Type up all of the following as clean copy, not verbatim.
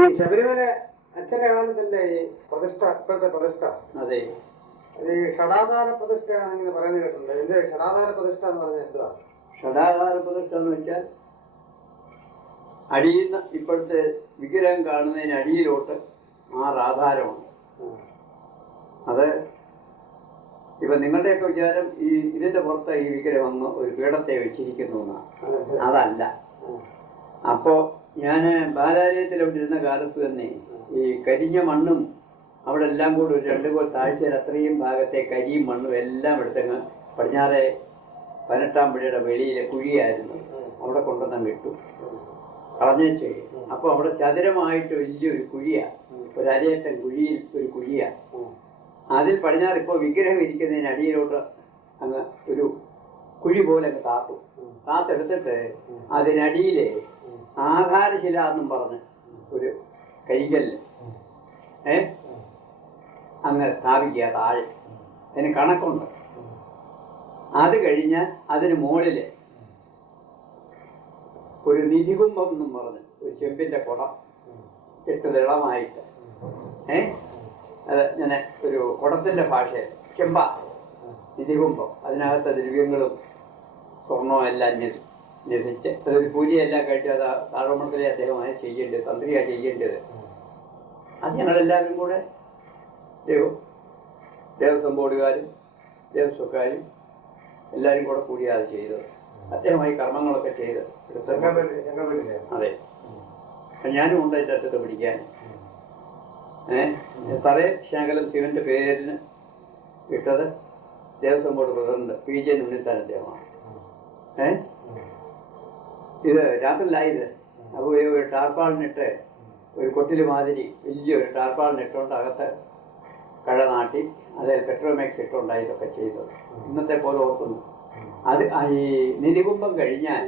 ഈ ശബരിമല അച്ഛന്റെ കാലത്തിന്റെ ഈ പ്രതിഷ്ഠ, ഇപ്പോഴത്തെ പ്രതിഷ്ഠ, അതെ, അത് ഈ ഷടാധാര പ്രതിഷ്ഠയാണെന്ന് പറയുന്നത് കേട്ടിട്ടുണ്ട്. ഇതിന്റെ ഷടാധാര പ്രതിഷ്ഠ എന്ന് പറഞ്ഞാൽ എന്തുവാ? ഷടാധാര പ്രതിഷ്ഠ എന്ന് വെച്ചാൽ അടിയുന്ന ഇപ്പോഴത്തെ വിഗ്രഹം കാണുന്നതിന് അടിയിലോട്ട് 6 ആധാരമാണ്. അത് ഇപ്പൊ നിങ്ങളുടെയൊക്കെ വിചാരം ഈ ഇതിന്റെ പുറത്ത് ഈ വിഗ്രഹം ഒന്ന് ഒരു പീഠത്തെ വെച്ചിരിക്കുന്നു എന്നാണ്. അതല്ല. അപ്പോ ഞാന് ബാലാലയത്തിൽ ഇരുന്ന കാലത്ത് തന്നെ ഈ കരിഞ്ഞ മണ്ണും അവിടെ എല്ലാം കൂടി ഒരു 2 കോൽ താഴ്ചയിൽ അത്രയും ഭാഗത്തെ കരിയും മണ്ണും എല്ലാം എടുത്തങ്ങ് പടിഞ്ഞാറെ 18-ാം പടിയുടെ വെളിയിലെ കുഴിയായിരുന്നു. അവിടെ കൊണ്ടുവന്ന് ഇട്ടു കളഞ്ഞേ ചെയ്യും. അപ്പൊ അവിടെ ചതുരമായിട്ട് വലിയൊരു കുഴിയാണ്, ഒരു അരയറ്റം കുഴിയിൽ ഒരു കുഴിയാണ്. അതിൽ പടിഞ്ഞാറ് ഇപ്പോൾ വിഗ്രഹം ഇരിക്കുന്നതിന് അടിയിലോട്ട് അങ്ങ് ഒരു കുഴി പോലെ അങ്ങ് കാത്തെടുത്തിട്ട് അതിനടിയിലെ ആധാരശില എന്നും പറഞ്ഞ് ഒരു കരികല്ല് അങ്ങ് സ്ഥാപിക്കുക താഴെ. അതിന് കണക്കുണ്ട്. അത് കഴിഞ്ഞാൽ അതിന് മുകളില് ഒരു നിധികുംഭം എന്നും പറഞ്ഞ് ഒരു ചെമ്പിന്റെ കുടം 8 ദളമായിട്ട് അത് ഇങ്ങനെ ഒരു കുടത്തിന്റെ ഭാഷയിൽ ചെമ്പ നിധികുംഭം, അതിനകത്ത് ദ്രവ്യങ്ങളും സ്വർണവും എല്ലാം നിധിച്ച് അതൊരു പൂജയെല്ലാം കഴിച്ച് അത് താഴമണ്ഡലത്തിലെ അദ്ദേഹമായി ചെയ്യേണ്ടത്, തന്ത്രിയാണ് ചെയ്യേണ്ടത്. അത് ഞങ്ങളെല്ലാവരും കൂടെ ദേവസ്വം ബോർഡുകാരും ദേവസ്വക്കാരും എല്ലാവരും കൂടെ കൂടിയാണ് അത് ചെയ്തത്. അദ്ദേഹമായി കർമ്മങ്ങളൊക്കെ ചെയ്ത് അതെ, ഞാനും ഉണ്ട് അതിൻ്റെ അറ്റത്ത് പിടിക്കാൻ. തറേ ശകലം ശിവന്റെ പേരിന് ഇട്ടത് Devaswom board president PJ Unnithan അദ്ദേഹമാണ്. ഇത് രാത്രിയിലായത്. അപ്പോൾ ഒരു ടാർപ്പാളിനിട്ട് ഒരു കൊട്ടില് മാതിരി വലിയൊരു ടാർപ്പാളിനിട്ടുകൊണ്ട് അകത്ത് കഴ നാട്ടി അതിൽ പെട്രോമാക്സ് ഇട്ടുകൊണ്ടാണ് ഇതൊക്കെ ചെയ്തത്. ഇന്നത്തെ പോലെ ഓർക്കുന്നു. അത് ഈ നിധികുംഭം കഴിഞ്ഞാൽ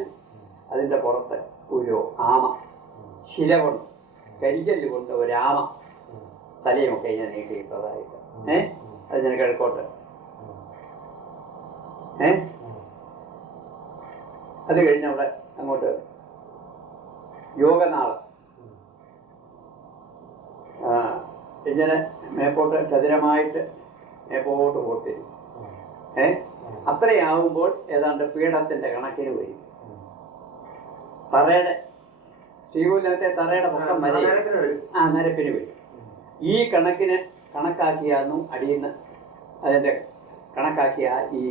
അതിൻ്റെ പുറത്ത് ഒരു ആമ ശില കൊണ്ട് കരികല്ല് കൊണ്ട് ഒരാമ തലയുമൊക്കെ ഞാൻ നീട്ടിയിട്ടതായിട്ട് അത് ഞാൻ കിഴക്കോട്ട് അത് കഴിഞ്ഞ അവിടെ അങ്ങോട്ട് യോഗനാള് ഇങ്ങനെ മേപ്പോട്ട് ചതുരമായിട്ട് മേപ്പോട്ട് പോട്ടിരും. അത്രയാവുമ്പോൾ ഏതാണ്ട് പീഠത്തിന്റെ കണക്കിന് വരും. തറയുടെ ശ്രീകോവിലത്തെ തറയുടെ പക്കം വരെ നിരപ്പിന് വരും. ഈ കണക്കാക്കിയാന്നു അടിയുന്ന അതിന്റെ കണക്കാക്കിയ ഈ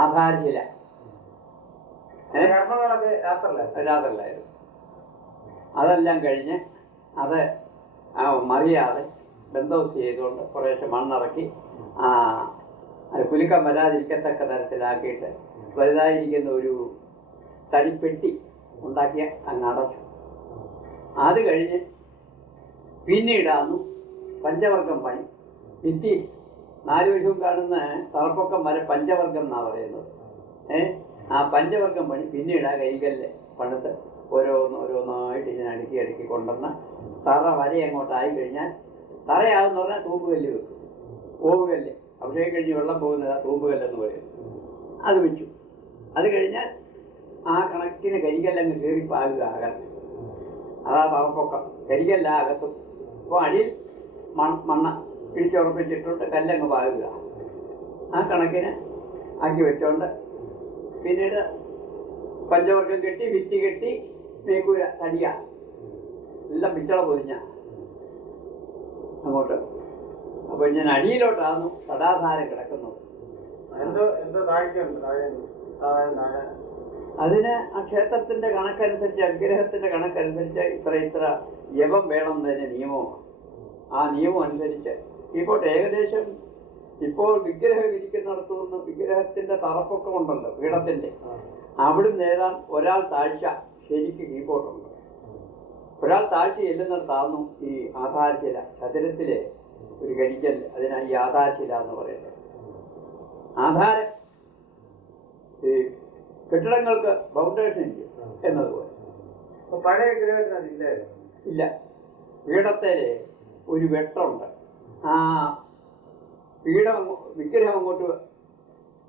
ആധാരശില രാത്രിലായിരുന്നു. അതെല്ലാം കഴിഞ്ഞ് അത് മറിയാതെ ബന്ധോസ് ചെയ്തുകൊണ്ട് കുറേശ്ശെ മണ്ണിറക്കി അത് കുലുക്കം വരാതിരിക്കത്തക്ക തരത്തിലാക്കിയിട്ട് വലുതായിരിക്കുന്ന ഒരു തടിപ്പെട്ടി ഉണ്ടാക്കിയ അങ്ങ് അടച്ചു. അത് കഴിഞ്ഞ് പിന്നീടാന്നു പഞ്ചവർഗം പണി. ഭിത്തി 4 വശവും കാണുന്ന തറപ്പൊക്കം വരെ പഞ്ചവർഗം എന്നാണ് പറയുന്നത്. ആ പഞ്ചവർഗം പണി പിന്നീട് ആ കരികല്ല് പണിത് ഓരോന്നായിട്ട് ഇങ്ങനെ അടുക്കി കൊണ്ടുവന്ന് തറ വര അങ്ങോട്ടായി കഴിഞ്ഞാൽ തറയാവെന്ന് പറഞ്ഞാൽ തൂമ്പുകല്ല് വെക്കും. ഓവുകല്ല് അഭിഷേകം കഴിഞ്ഞ് വെള്ളം പോകുന്നത് തൂമ്പുകല്ലെന്ന് പറയുന്നത്. അത് വെച്ചു. അത് കഴിഞ്ഞാൽ ആ കണക്കിന് കരികല്ലങ്ങ് കയറി പാകുക അകത്ത്. അതാ തറപ്പൊക്കം കരികല്ല അകത്തും. അപ്പോൾ അടിയിൽ മണ്ണ് ഇടിച്ചുറപ്പിച്ചിട്ടുണ്ട് കല്ലങ്ങ് പാകുക. ആ കണക്കിന് ആക്കി വെച്ചോണ്ട് പിന്നീട് പഞ്ചവർഗം കെട്ടി ഭിത്തി കെട്ടി മേക്കൂര തടിയ എല്ലാം പിച്ചള പൊതിഞ്ഞ അങ്ങോട്ട്. അപ്പൊ ഞാൻ അടിയിലോട്ടാണ് ഷടാധാരം കിടക്കുന്നത്. അതിന് ആ ക്ഷേത്രത്തിന്റെ കണക്കനുസരിച്ച് വിഗ്രഹത്തിന്റെ കണക്കനുസരിച്ച് ഇത്ര യവം വേണം എന്നതിന് നിയമമാണ്. ആ നിയമം അനുസരിച്ച് ഇപ്പോൾ ഏകദേശം ഇപ്പോൾ വിഗ്രഹം ഇരിക്കുന്നിടത്തുനിന്ന് വിഗ്രഹത്തിന്റെ തറപ്പൊക്കം ഉണ്ടല്ലോ പീഠത്തിന്റെ, അവിടുന്ന് ഏതാണ്ട് ഒരാൾ താഴ്ച ശരിക്ക് കീഴ്പോട്ടുണ്ട്. ഒരാൾ താഴ്ച ചെല്ലുന്നിടത്താന്നു ഈ ആധാരശില ചതുരത്തിലെ ഒരു കരിക്കല്ല്, അതിനാ ഈ ആധാരശില എന്ന് പറയുന്നത്. ആധാരം ഈ കെട്ടിടങ്ങൾക്ക് ഫൗണ്ടേഷൻ ഇല്ല എന്നതുപോലെ പഴയ വിഗ്രഹത്തിന് ഇല്ല. പീഠത്തിലെ ഒരു വെട്ടമുണ്ട്. ആ വിഗ്രഹം അങ്ങോട്ട്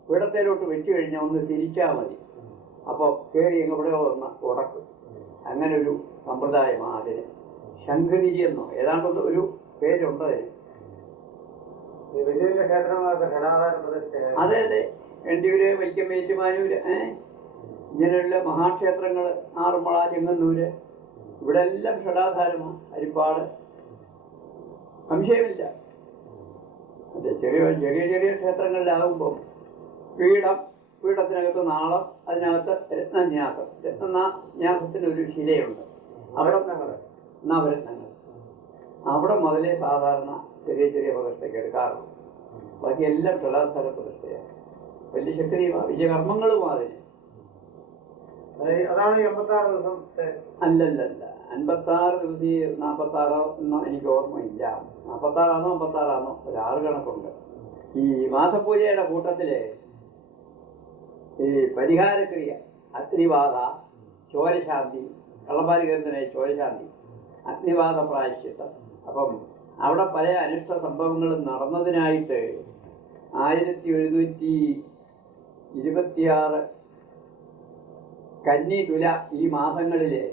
പീഠത്തിലോട്ട് വെച്ചു കഴിഞ്ഞാൽ ഒന്ന് തിരിച്ചാൽ മതി. അപ്പോൾ കയറി എവിടെ വന്ന് ഉടക്കും. അങ്ങനെ ഒരു സമ്പ്രദായമാണ് അതിന്. ശംഖുതിരി എന്നോ ഏതാണ്ട് ഒരു പേരുണ്ട് അതിന്. ഈ വലിയ വലിയ ക്ഷേത്രങ്ങളൊക്കെ ഷടാധാര പ്രതിഷ്ഠ. അതെ അതെ, എണ്ടിയൂര്, വൈക്കം, ഏറ്റുമാനൂര്, ഇങ്ങനെയുള്ള മഹാക്ഷേത്രങ്ങൾ, ആറന്മുള, ചെങ്ങന്നൂര്, ഇവിടെ എല്ലാം ഷടാധാരമാണ്. ഹരിപ്പാട്, സംശയമില്ല. അതെ, ചെറിയ ചെറിയ ചെറിയ ക്ഷേത്രങ്ങളിലാകുമ്പോൾ പീഠത്തിനകത്ത് നാളം, അതിനകത്ത് രത്നന്യാസം. രത്നന്യാസത്തിനൊരു ശിലയുണ്ട്. നവരത്നങ്ങൾ അവിടെ മുതലേ സാധാരണ ചെറിയ ചെറിയ പ്രതിഷ്ഠയ്ക്ക് എടുക്കാറുണ്ട്. ബാക്കി എല്ലാം ഷടാധാര പ്രതിഷ്ഠയാണ്. വലിയ ശക്തിയുമാണ്, വലിയ കർമ്മങ്ങളും അതിന്. അതാണ് 86 ദിവസത്തെ. അല്ലല്ല, 56 ദിവസം 46 എന്നോ എനിക്ക് ഓർമ്മയില്ല. 46 56 ഒരാറ് കണക്കുണ്ട്. ഈ മാസപൂജയുടെ കൂട്ടത്തില് ഈ പരിഹാരക്രിയ, അഗ്നിബാധ, ചോരശാന്തി, കള്ളപ്പാല് കയറുന്നതിനായി ചോരശാന്തി, അഗ്നിബാധ പ്രായശ്ചിത്തം. അപ്പം അവിടെ പല അനിഷ്ട സംഭവങ്ങളും നടന്നതിനായിട്ട് 1126 കന്നി, തുല ഈ മാസങ്ങളിലെ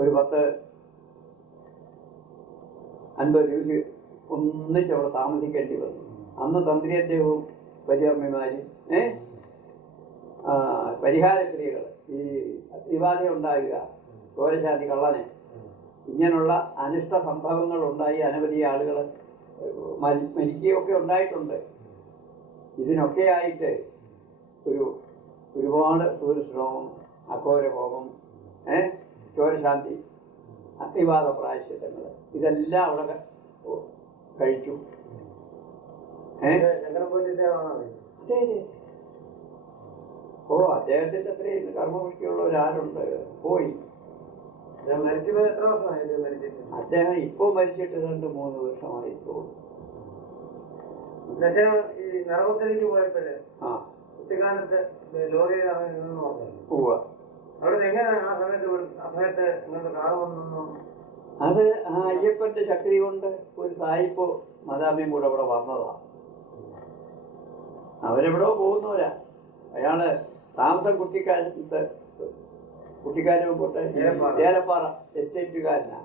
ഒരു 10-50 ദിവസം ഒന്നിച്ചവിടെ താമസിക്കേണ്ടി വന്നു. അന്ന് തന്ത്രി അദ്ദേഹവും പരിയമ്മമാരും പരിഹാരക്രിയകൾ, ഈ അഗ്നിബാധ ഉണ്ടാകുക, ചോരശാന്തി, കള്ളനെ, ഇങ്ങനെയുള്ള അനിഷ്ട സംഭവങ്ങൾ ഉണ്ടായി അനവധി ആളുകൾ മരിക്കുകയൊക്കെ ഉണ്ടായിട്ടുണ്ട്. ഇതിനൊക്കെ ആയിട്ട് ഒരുപാട് സൂര്യശ്രമം, അഘോര ഹോമം, ചോരശാന്തി, അഗ്നിബാധ പ്രായശ്ചിത്തങ്ങൾ, ഇതെല്ലാം അവിടെ കഴിച്ചു. ഓ, അദ്ദേഹത്തിന്റെ അത്രയും കർമ്മപുഷ്ടിയുള്ളവരാരുണ്ട്? പോയി. അദ്ദേഹം ഇപ്പോ മരിച്ചിട്ട് 2-3 വർഷമായി തോന്നുന്നു. പോയപ്പോഴേ കുട്ടിക്കാലത്ത് ലോറി അത് ആ അയ്യപ്പന്റെ ശക്തി കൊണ്ട് ഒരു സായിപ്പോ മദാമിയും കൂടെ അവിടെ വന്നതാ. അവരെവിടോ പോകുന്നവരാ. അയാള് താമസം കുട്ടിക്കാനം പോട്ടെ ചേലപ്പാറ എസ്റ്റേറ്റുകാരനാ.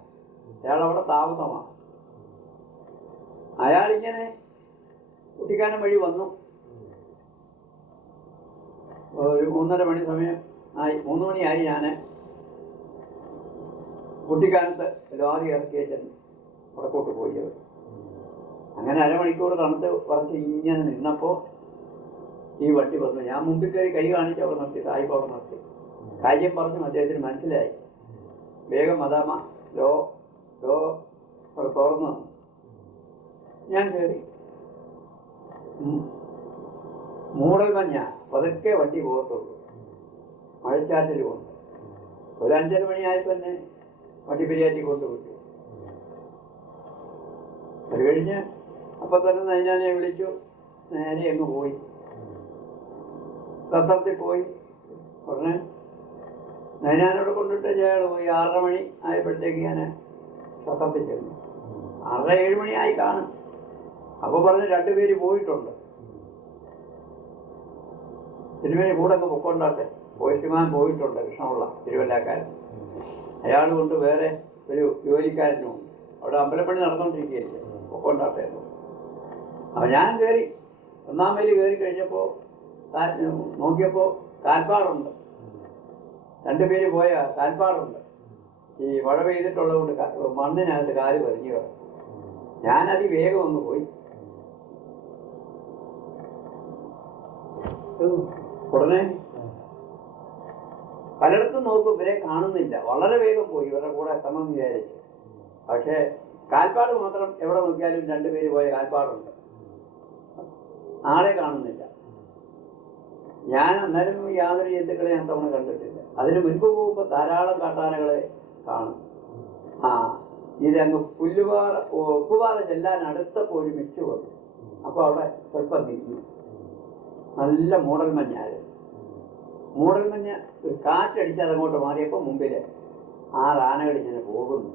അയാളവിടെ താമസമാണ്. അയാളിങ്ങനെ കുട്ടിക്കാനം വഴി വന്നു. ഒരു 3:30 മണി സമയം ആയി, 3 മണിയായി. ഞാൻ കുട്ടിക്കാനത്ത് ലോറി ഇറക്കിയിട്ട് വടക്കോട്ട് പോയത്. അങ്ങനെ അരമണിക്കൂർ തണുത്ത് കുറച്ച് ഇങ്ങനെ നിന്നപ്പോൾ ഈ വണ്ടി വന്നു. ഞാൻ മുമ്പിൽ കയറി കൈ കാണിച്ച് അവിടെ നിർത്തി, സായിപ്പ് അവിടെ നിർത്തി. കാര്യം പറഞ്ഞു അദ്ദേഹത്തിന് മനസ്സിലായി. വേഗം മദാമ അവിടെ തുറന്നു. ഞാൻ കയറി. മൂടൽ മഞ്ഞ, പതുക്കെ വണ്ടി പോകത്തുള്ളൂ, മഴച്ചാറ്റിൽ കൊണ്ട്. ഒരു 5:30 മണിയായപ്പോൾ തന്നെ വണ്ടി പെരിയാറ്റി കൊണ്ടുപോയി. അത് കഴിഞ്ഞ് അപ്പം തന്നെ നൈനാനെ വിളിച്ചു. നേരെ അങ്ങ് പോയി, സത്രത്തിൽ പോയി. ഉടനെ നൈനാനോട് കൊണ്ടിട്ട് അയാൾ പോയി. 6:30 മണി ആയപ്പോഴത്തേക്ക് ഞാൻ സത്രത്തിൽ ചെന്നു. 6:30-7 മണിയായി കാണും. അപ്പോൾ പറഞ്ഞ് 2 പേര് പോയിട്ടുണ്ട്, തിരുമേനി കൂടെ അങ്ങ് പൊക്കൊണ്ടാട്ടെ. പോയിസ്റ്റുമാൻ പോയിട്ടുണ്ട്, കൃഷ്ണപിള്ള തിരുവല്ലാക്കാരൻ. അയാൾ കൊണ്ട് വേറെ ഒരു ജോലിക്കാരനും അവിടെ അമ്പലപ്പണി നടന്നുകൊണ്ടിരിക്കുകയല്ലേ, പൊക്കൊണ്ടാട്ടെ. അപ്പം ഞാൻ കയറി 1-ാം മൈൽ കയറി കഴിഞ്ഞപ്പോൾ നോക്കിയപ്പോൾ കാൽപ്പാടുണ്ട്. 2 പേര് പോയ കാൽപ്പാടുണ്ട്. ഈ മഴ പെയ്തിട്ടുള്ളതുകൊണ്ട് മണ്ണിനകത്ത് കാല് പതിഞ്ഞു കിടക്കും. ഞാനതിവേഗം ഒന്ന് പോയി. ഉടനെ പലയിടത്തും നോക്കും, ഇവരെ കാണുന്നില്ല. വളരെ വേഗം പോയി, ഇവരുടെ കൂടെ എത്തണമെന്ന് വിചാരിച്ചു. പക്ഷേ കാൽപ്പാട് മാത്രം എവിടെ നോക്കിയാലും 2 പേര് പോയ കാൽപ്പാടുണ്ട്, ആളെ കാണുന്നില്ല. ഞാൻ അന്നേരം യാതൊരു ജന്തുക്കളെ ഞാൻ തവണ കണ്ടിട്ടില്ല. അതിന് മുൻപ് പോകുമ്പോൾ ധാരാളം കാട്ടാനകളെ കാണും. ഇതങ്ങ് ഉപ്പുപാറ ചെല്ലാൻ അടുത്തപ്പോൾ ഒരു മിച്ചു വന്നു. അപ്പോൾ അവിടെ സ്വല്പം നിന്നു. നല്ല മൂടൽമഞ്ഞായിരുന്നു. മൂടൽമഞ്ഞ് ഒരു കാറ്റടിച്ച് അതങ്ങോട്ട് മാറിയപ്പോൾ മുമ്പിൽ 6 ആനകൾ ഇങ്ങനെ പോകുന്നു.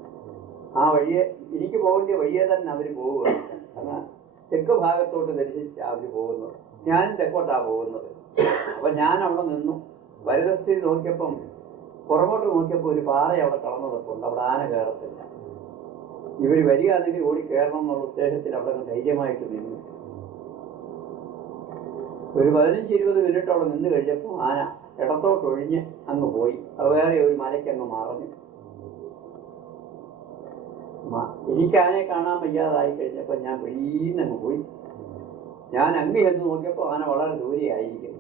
ആ വഴിയെ, എനിക്ക് പോകേണ്ട വഴിയെ തന്നെ അവർ പോവുകയാണ്. എന്നാൽ തെക്ക് ഭാഗത്തോട്ട് ദർശിച്ച് അവർ പോകുന്നത്. ഞാനും തെക്കോട്ടാണ് പോകുന്നത്. അപ്പം ഞാൻ അവിടെ നിന്നു. വലതുവശത്തിൽ നോക്കിയപ്പം, പുറകോട്ട് നോക്കിയപ്പോൾ ഒരു പാറ അവിടെ കടന്നു നിൽപ്പുണ്ട്. അവിടെ ആന കയറത്തില്ല. ഇവർ വരികയാണെങ്കിൽ ഓടി കയറണം എന്നുള്ള ഉദ്ദേശത്തിൽ അവിടെ ധൈര്യമായിട്ട് നിന്നു. ഒരു 15-20 മിനിറ്റ് അവിടെ നിന്ന് കഴിഞ്ഞപ്പോൾ ആന ഇടത്തോട്ടൊഴിഞ്ഞ് അങ്ങ് പോയി. അത് വേറെ ഒരു മലയ്ക്ക് അങ്ങ് മറഞ്ഞു. എനിക്ക് ആനയെ കാണാൻ വയ്യാതായി കഴിഞ്ഞപ്പോൾ ഞാൻ വെളിയിന്നങ്ങ് പോയി. ഞാൻ അങ്ങ് ചെന്ന് നോക്കിയപ്പോൾ ആന വളരെ ദൂരെയായിരിക്കും.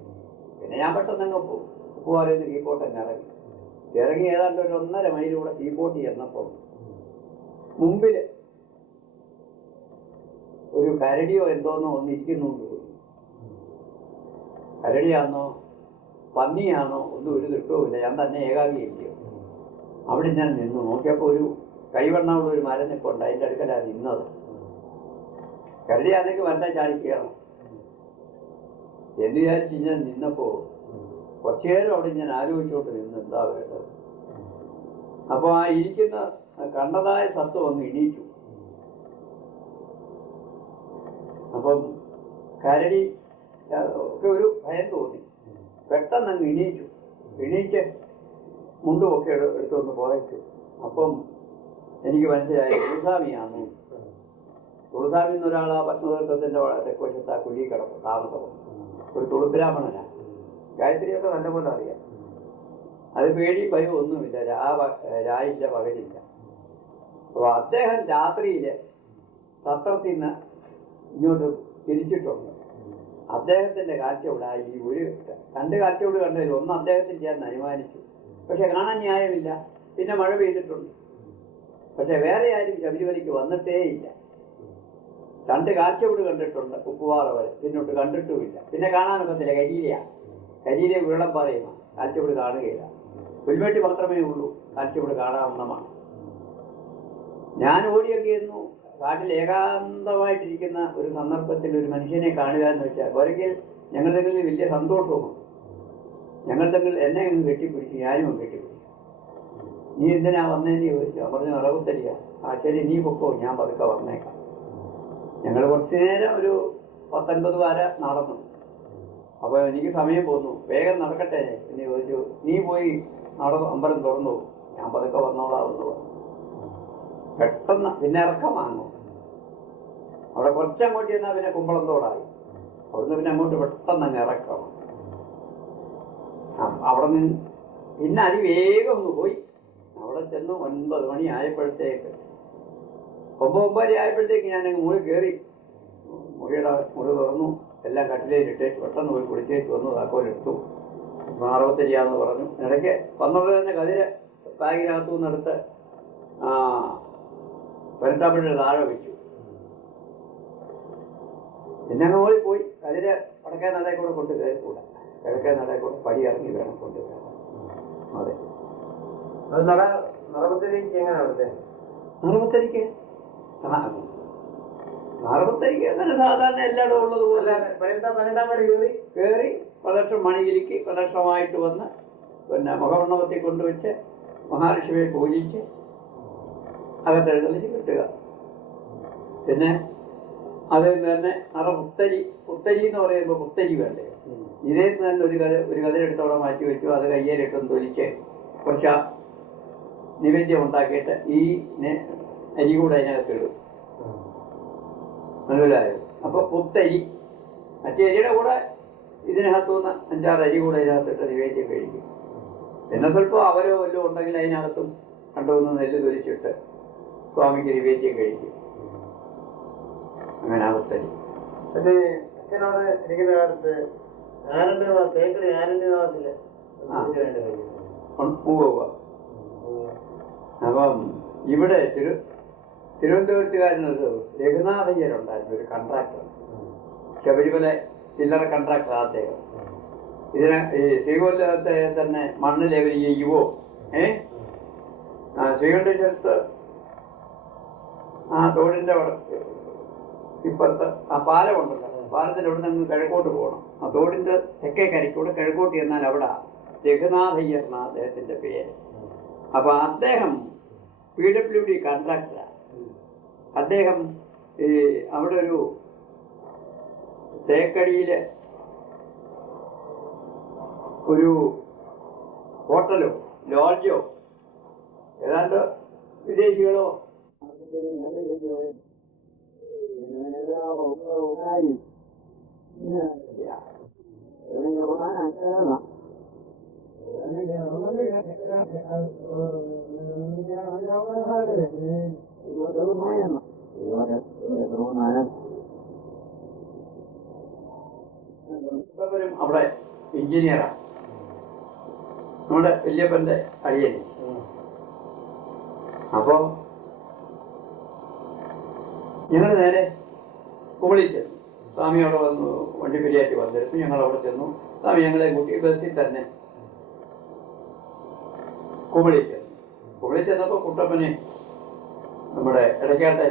പിന്നെ ഞാൻ പെട്ടെന്ന് അങ്ങ് ഉപ്പുപാറയിൽ കീപ്പോട്ട് അങ്ങ് ഇറങ്ങി ഏതാണ്ട് ഒരു 1.5 മൈലൂടെ കീപ്പോട്ട് ചെന്നപ്പോൾ മുമ്പിൽ ഒരു കരടിയോ എന്തോന്നോ ഒന്നിരിക്കുന്നുണ്ട്. കരടിയാണോ പന്നിയാണോ ഒന്നും ഒരു തിട്ടവുമില്ല. ഞാൻ തന്നെ ഏകാഗിയിരിക്കും. അവിടെ ഞാൻ നിന്നു നോക്കിയപ്പോൾ ഒരു കൈവണ്ണമുള്ള ഒരു മരം നിൽപ്പുണ്ട്. അതിൻ്റെ അടുക്കലാണ് നിന്നത്. കരടിയാണെങ്കിൽ വല്ല ചാടിക്കണം എന്ന് വിചാരിച്ച് ഞാൻ നിന്നപ്പോൾ കുറച്ചുനേരം അവിടെ ഞാൻ ആലോചിച്ചോട്ട് നിന്ന് എന്താ വേണ്ടത്. അപ്പോൾ ആ ഇരിക്കുന്ന കണ്ടതായ സത്വം ഒന്ന് എണീച്ചു. അപ്പം കരടി ഒക്കെ ഒരു ഭയം തോന്നി. പെട്ടെന്ന് അങ്ങ് എണീച്ച് മുണ്ടുമൊക്കെ എടുത്തൊന്ന് പുറത്തു. അപ്പം എനിക്ക് മനസ്സിലായി തുളസാമിയാണെന്ന്. തുളസാമി എന്നൊരാൾ ആ പത്മതീർത്ഥത്തിൻ്റെ തെക്കുവശത്ത് ആ കുഴി കിടക്കും താമസം. ഒരു തുളുബ്രാഹ്മണനാണ്. ഗായത്രിയൊക്കെ നല്ലപോലെ അറിയാം. അത് പേടി ഭയം ഒന്നുമില്ല. രായില്ല പകലില്ല. അപ്പോൾ അദ്ദേഹം രാത്രിയിൽ സത്രത്തിൽ നിന്ന് ഇങ്ങോട്ട് തിരിച്ചിട്ടുണ്ട്. അദ്ദേഹത്തിൻ്റെ കാഴ്ചയോടായി ഒരു 2 കാഴ്ചയോട് കണ്ടതിൽ ഒന്ന് അദ്ദേഹത്തിൻ്റെ ഞാൻ അനുമാനിച്ചു. പക്ഷെ കാണാൻ ന്യായമില്ല. പിന്നെ മഴ പെയ്തിട്ടുണ്ട്. പക്ഷെ വേറെ ആരും ശബരിമലയ്ക്ക് വന്നിട്ടേ ഇല്ല. 2 കാഴ്ചയോട് കണ്ടിട്ടുണ്ട് ഉപ്പുപാറ വരെ. പിന്നോട്ട് കണ്ടിട്ടുമില്ല. പിന്നെ കാണാനൊക്കത്തില്ല. കരിയിലെ വീളംപാറയുമാണ്. കാഴ്ചയോട് കാണുകയില്ല. പുൽമേട്ടി മാത്രമേ ഉള്ളൂ കാഴ്ചയോട് കാണാവുന്നതാണ്. ഞാൻ ഓടിയൊക്കെയിരുന്നു. കാട്ടിൽ ഏകാന്തമായിട്ടിരിക്കുന്ന ഒരു സന്ദർഭത്തിൽ ഒരു മനുഷ്യനെ കാണുക എന്ന് വെച്ചാൽ ഒരിക്കൽ ഞങ്ങൾ തമ്മിൽ വലിയ സന്തോഷവുമാണ്. ഞങ്ങൾ തമ്മിൽ എന്നെ അങ്ങ് കെട്ടിപ്പിടിച്ചു. ഞാനും കെട്ടിപ്പിടിച്ചു. നീ എന്തിനാ വന്നേന്ന് ചോദിച്ചു. പറഞ്ഞു നിറവുത്തരിക. ആ ശരി നീ പൊക്കോ, ഞാൻ പതുക്കെ വന്നേക്കാം. ഞങ്ങൾ കുറച്ചു നേരം ഒരു 19 വാര നടന്നു. അപ്പോൾ എനിക്ക് സമയം പോന്നു. വേഗം നടക്കട്ടെ എന്ന് ചോദിച്ചു. നീ പോയി അമ്പലം തുറന്നു. ഞാൻ പതുക്കെ വന്നോളാവുന്നു. പെട്ടെന്ന് പിന്നെ ഇറക്കം വാങ്ങും. അവിടെ കുറച്ചങ്ങോട്ട് ചെന്നാൽ പിന്നെ കുമ്പളത്തോടായി. അവിടുന്ന് പിന്നെ അങ്ങോട്ട് പെട്ടെന്ന് അങ്ങ് ഇറക്കാം. അവിടെ നിന്ന് പിന്നെ അതിവേഗം ഒന്ന് പോയി. അവിടെ ചെന്ന് 9 മണി ആയപ്പോഴത്തേക്ക് 9:30 ആയപ്പോഴത്തേക്ക് ഞാനങ്ങ് മുറി കയറി. മുറി തുറന്നു. എല്ലാം കട്ടിലേലിട്ട് പെട്ടെന്ന് പോയി കുളിച്ചേച്ച് വന്നു. താക്കോലെടുത്തു. 60 പറഞ്ഞു. ഇടയ്ക്ക് വന്നത് തന്നെ കതിര് ബാഗിനകത്തു നിന്നെടുത്ത് പരട്ടാപ്പള്ളിയുടെ താഴെ വെച്ചു. പിന്നെ അങ്ങ് മുകളിൽ പോയി. കതിര് വടക്കേ നടയിൽ കൂടെ കൊണ്ട് കയറിക്കൂടാ. കിഴക്കേ നടയിൽ കൂടെ പടി ഇറങ്ങി വേണം കൊണ്ട് കയറാൻ. അതെ. അത് നറവത്തരിക്ക് എങ്ങനെ അവിടുത്തെ? നറവത്തരിക്ക് അങ്ങനെ സാധാരണ എല്ലായിടും ഉള്ളതുപോലെ കയറി പ്രദക്ഷം മണിയിലേക്ക് പ്രദക്ഷമായിട്ട് വന്ന് പിന്നെ മുഖമണ്ഡപത്തിൽ കൊണ്ടുവച്ച് മഹാലക്ഷ്മിയെ പൂജിച്ച് അകത്തെഴുന്നള്ളിച്ച് കിട്ടുക. പിന്നെ അതിൽ തന്നെ പുത്തരി എന്ന് പറയുമ്പോൾ പുത്തരി വേണ്ടേ. ഇതേ തന്നെ ഒരു കതിരെടുത്തോടെ മാറ്റി വെച്ചു. അത് കയ്യേലിട്ടൊന്ന് തൊലിച്ച് കുറച്ച് നിവേദ്യം ഉണ്ടാക്കിയിട്ട് ഈ അരി കൂടെ അതിനകത്ത് ഇടും. മനസ്സിലായോ? അപ്പൊ പുത്തരി. മറ്റേ അരിയുടെ കൂടെ ഇതിനകത്തുനിന്ന് 5-6 അരി കൂടെ ഇതിനകത്തിട്ട് നിവേദ്യം കഴിക്കും. പിന്നെ സ്വല്പം അവരോ വല്ലതും ഉണ്ടെങ്കിൽ അതിനകത്തും 2-3 നെല്ല് തൊലിച്ചിട്ട് സ്വാമിക്ക് നിവേദ്യം കഴിക്കും. അങ്ങനെ പുത്തരി. പിന്നെ അച്ഛനോട് ഇരിക്കുന്ന കാലത്ത് അപ്പം ഇവിടെ തിരുവനന്തപുരത്തുകാരനൊരു രഘുനാഥയ്യരുണ്ടായിരുന്നു, ഒരു കൺട്രാക്ടർ. ശബരിമല ചില്ലറ കൺട്രാക്ടർ അദ്ദേഹം. ഇതിനെ ഈ ശ്രീകൊല്ലത്തെ തന്നെ മണ്ണ് ലെവൽ ചെയ്യുവോ ശ്രീകണ്ഠേശ്വരത്ത് ആ തോടിന്റെ ഇപ്പുറത്ത് ആ പാലമുണ്ടല്ലോ, പാലത്തിന്റെ അവിടെ നിന്ന് കിഴക്കോട്ട് പോകണം. ആ തോടിന്റെ തെക്കേ കരയ്ക്കൂടെ കിഴക്കോട്ട് ചെന്നാൽ അവിടെ രഘുനാഥയ്യർ എന്നാണ് അദ്ദേഹത്തിന്റെ പേര്. അപ്പൊ അദ്ദേഹം PWD കോൺട്രാക്ടറാണ്. അദ്ദേഹം ഈ അവിടെ ഒരു തേക്കടിയില് ഒരു ഹോട്ടലോ ലോഡ്ജോ ഏതാണ്ട് വിദേശികളോ അവിടെ എഞ്ചിനീയറാണ്, നമ്മുടെ വല്യപ്പന്റെ അടിയൻ. അപ്പോ ഞങ്ങൾ നേരെ കുമളി ചെന്നു. സ്വാമി അവിടെ വന്നു, വണ്ടി പെരിയാറ്റി വന്നിരുന്നു. ഞങ്ങൾ അവിടെ ചെന്നു. സ്വാമി ഞങ്ങളെ കൂട്ടി ബസ്സിൽ തന്നെ കുമളി ചെന്നു. കുമളി ചെന്നപ്പോ കുട്ടപ്പനെ നമ്മുടെ ഇടയ്ക്കാട്ടെ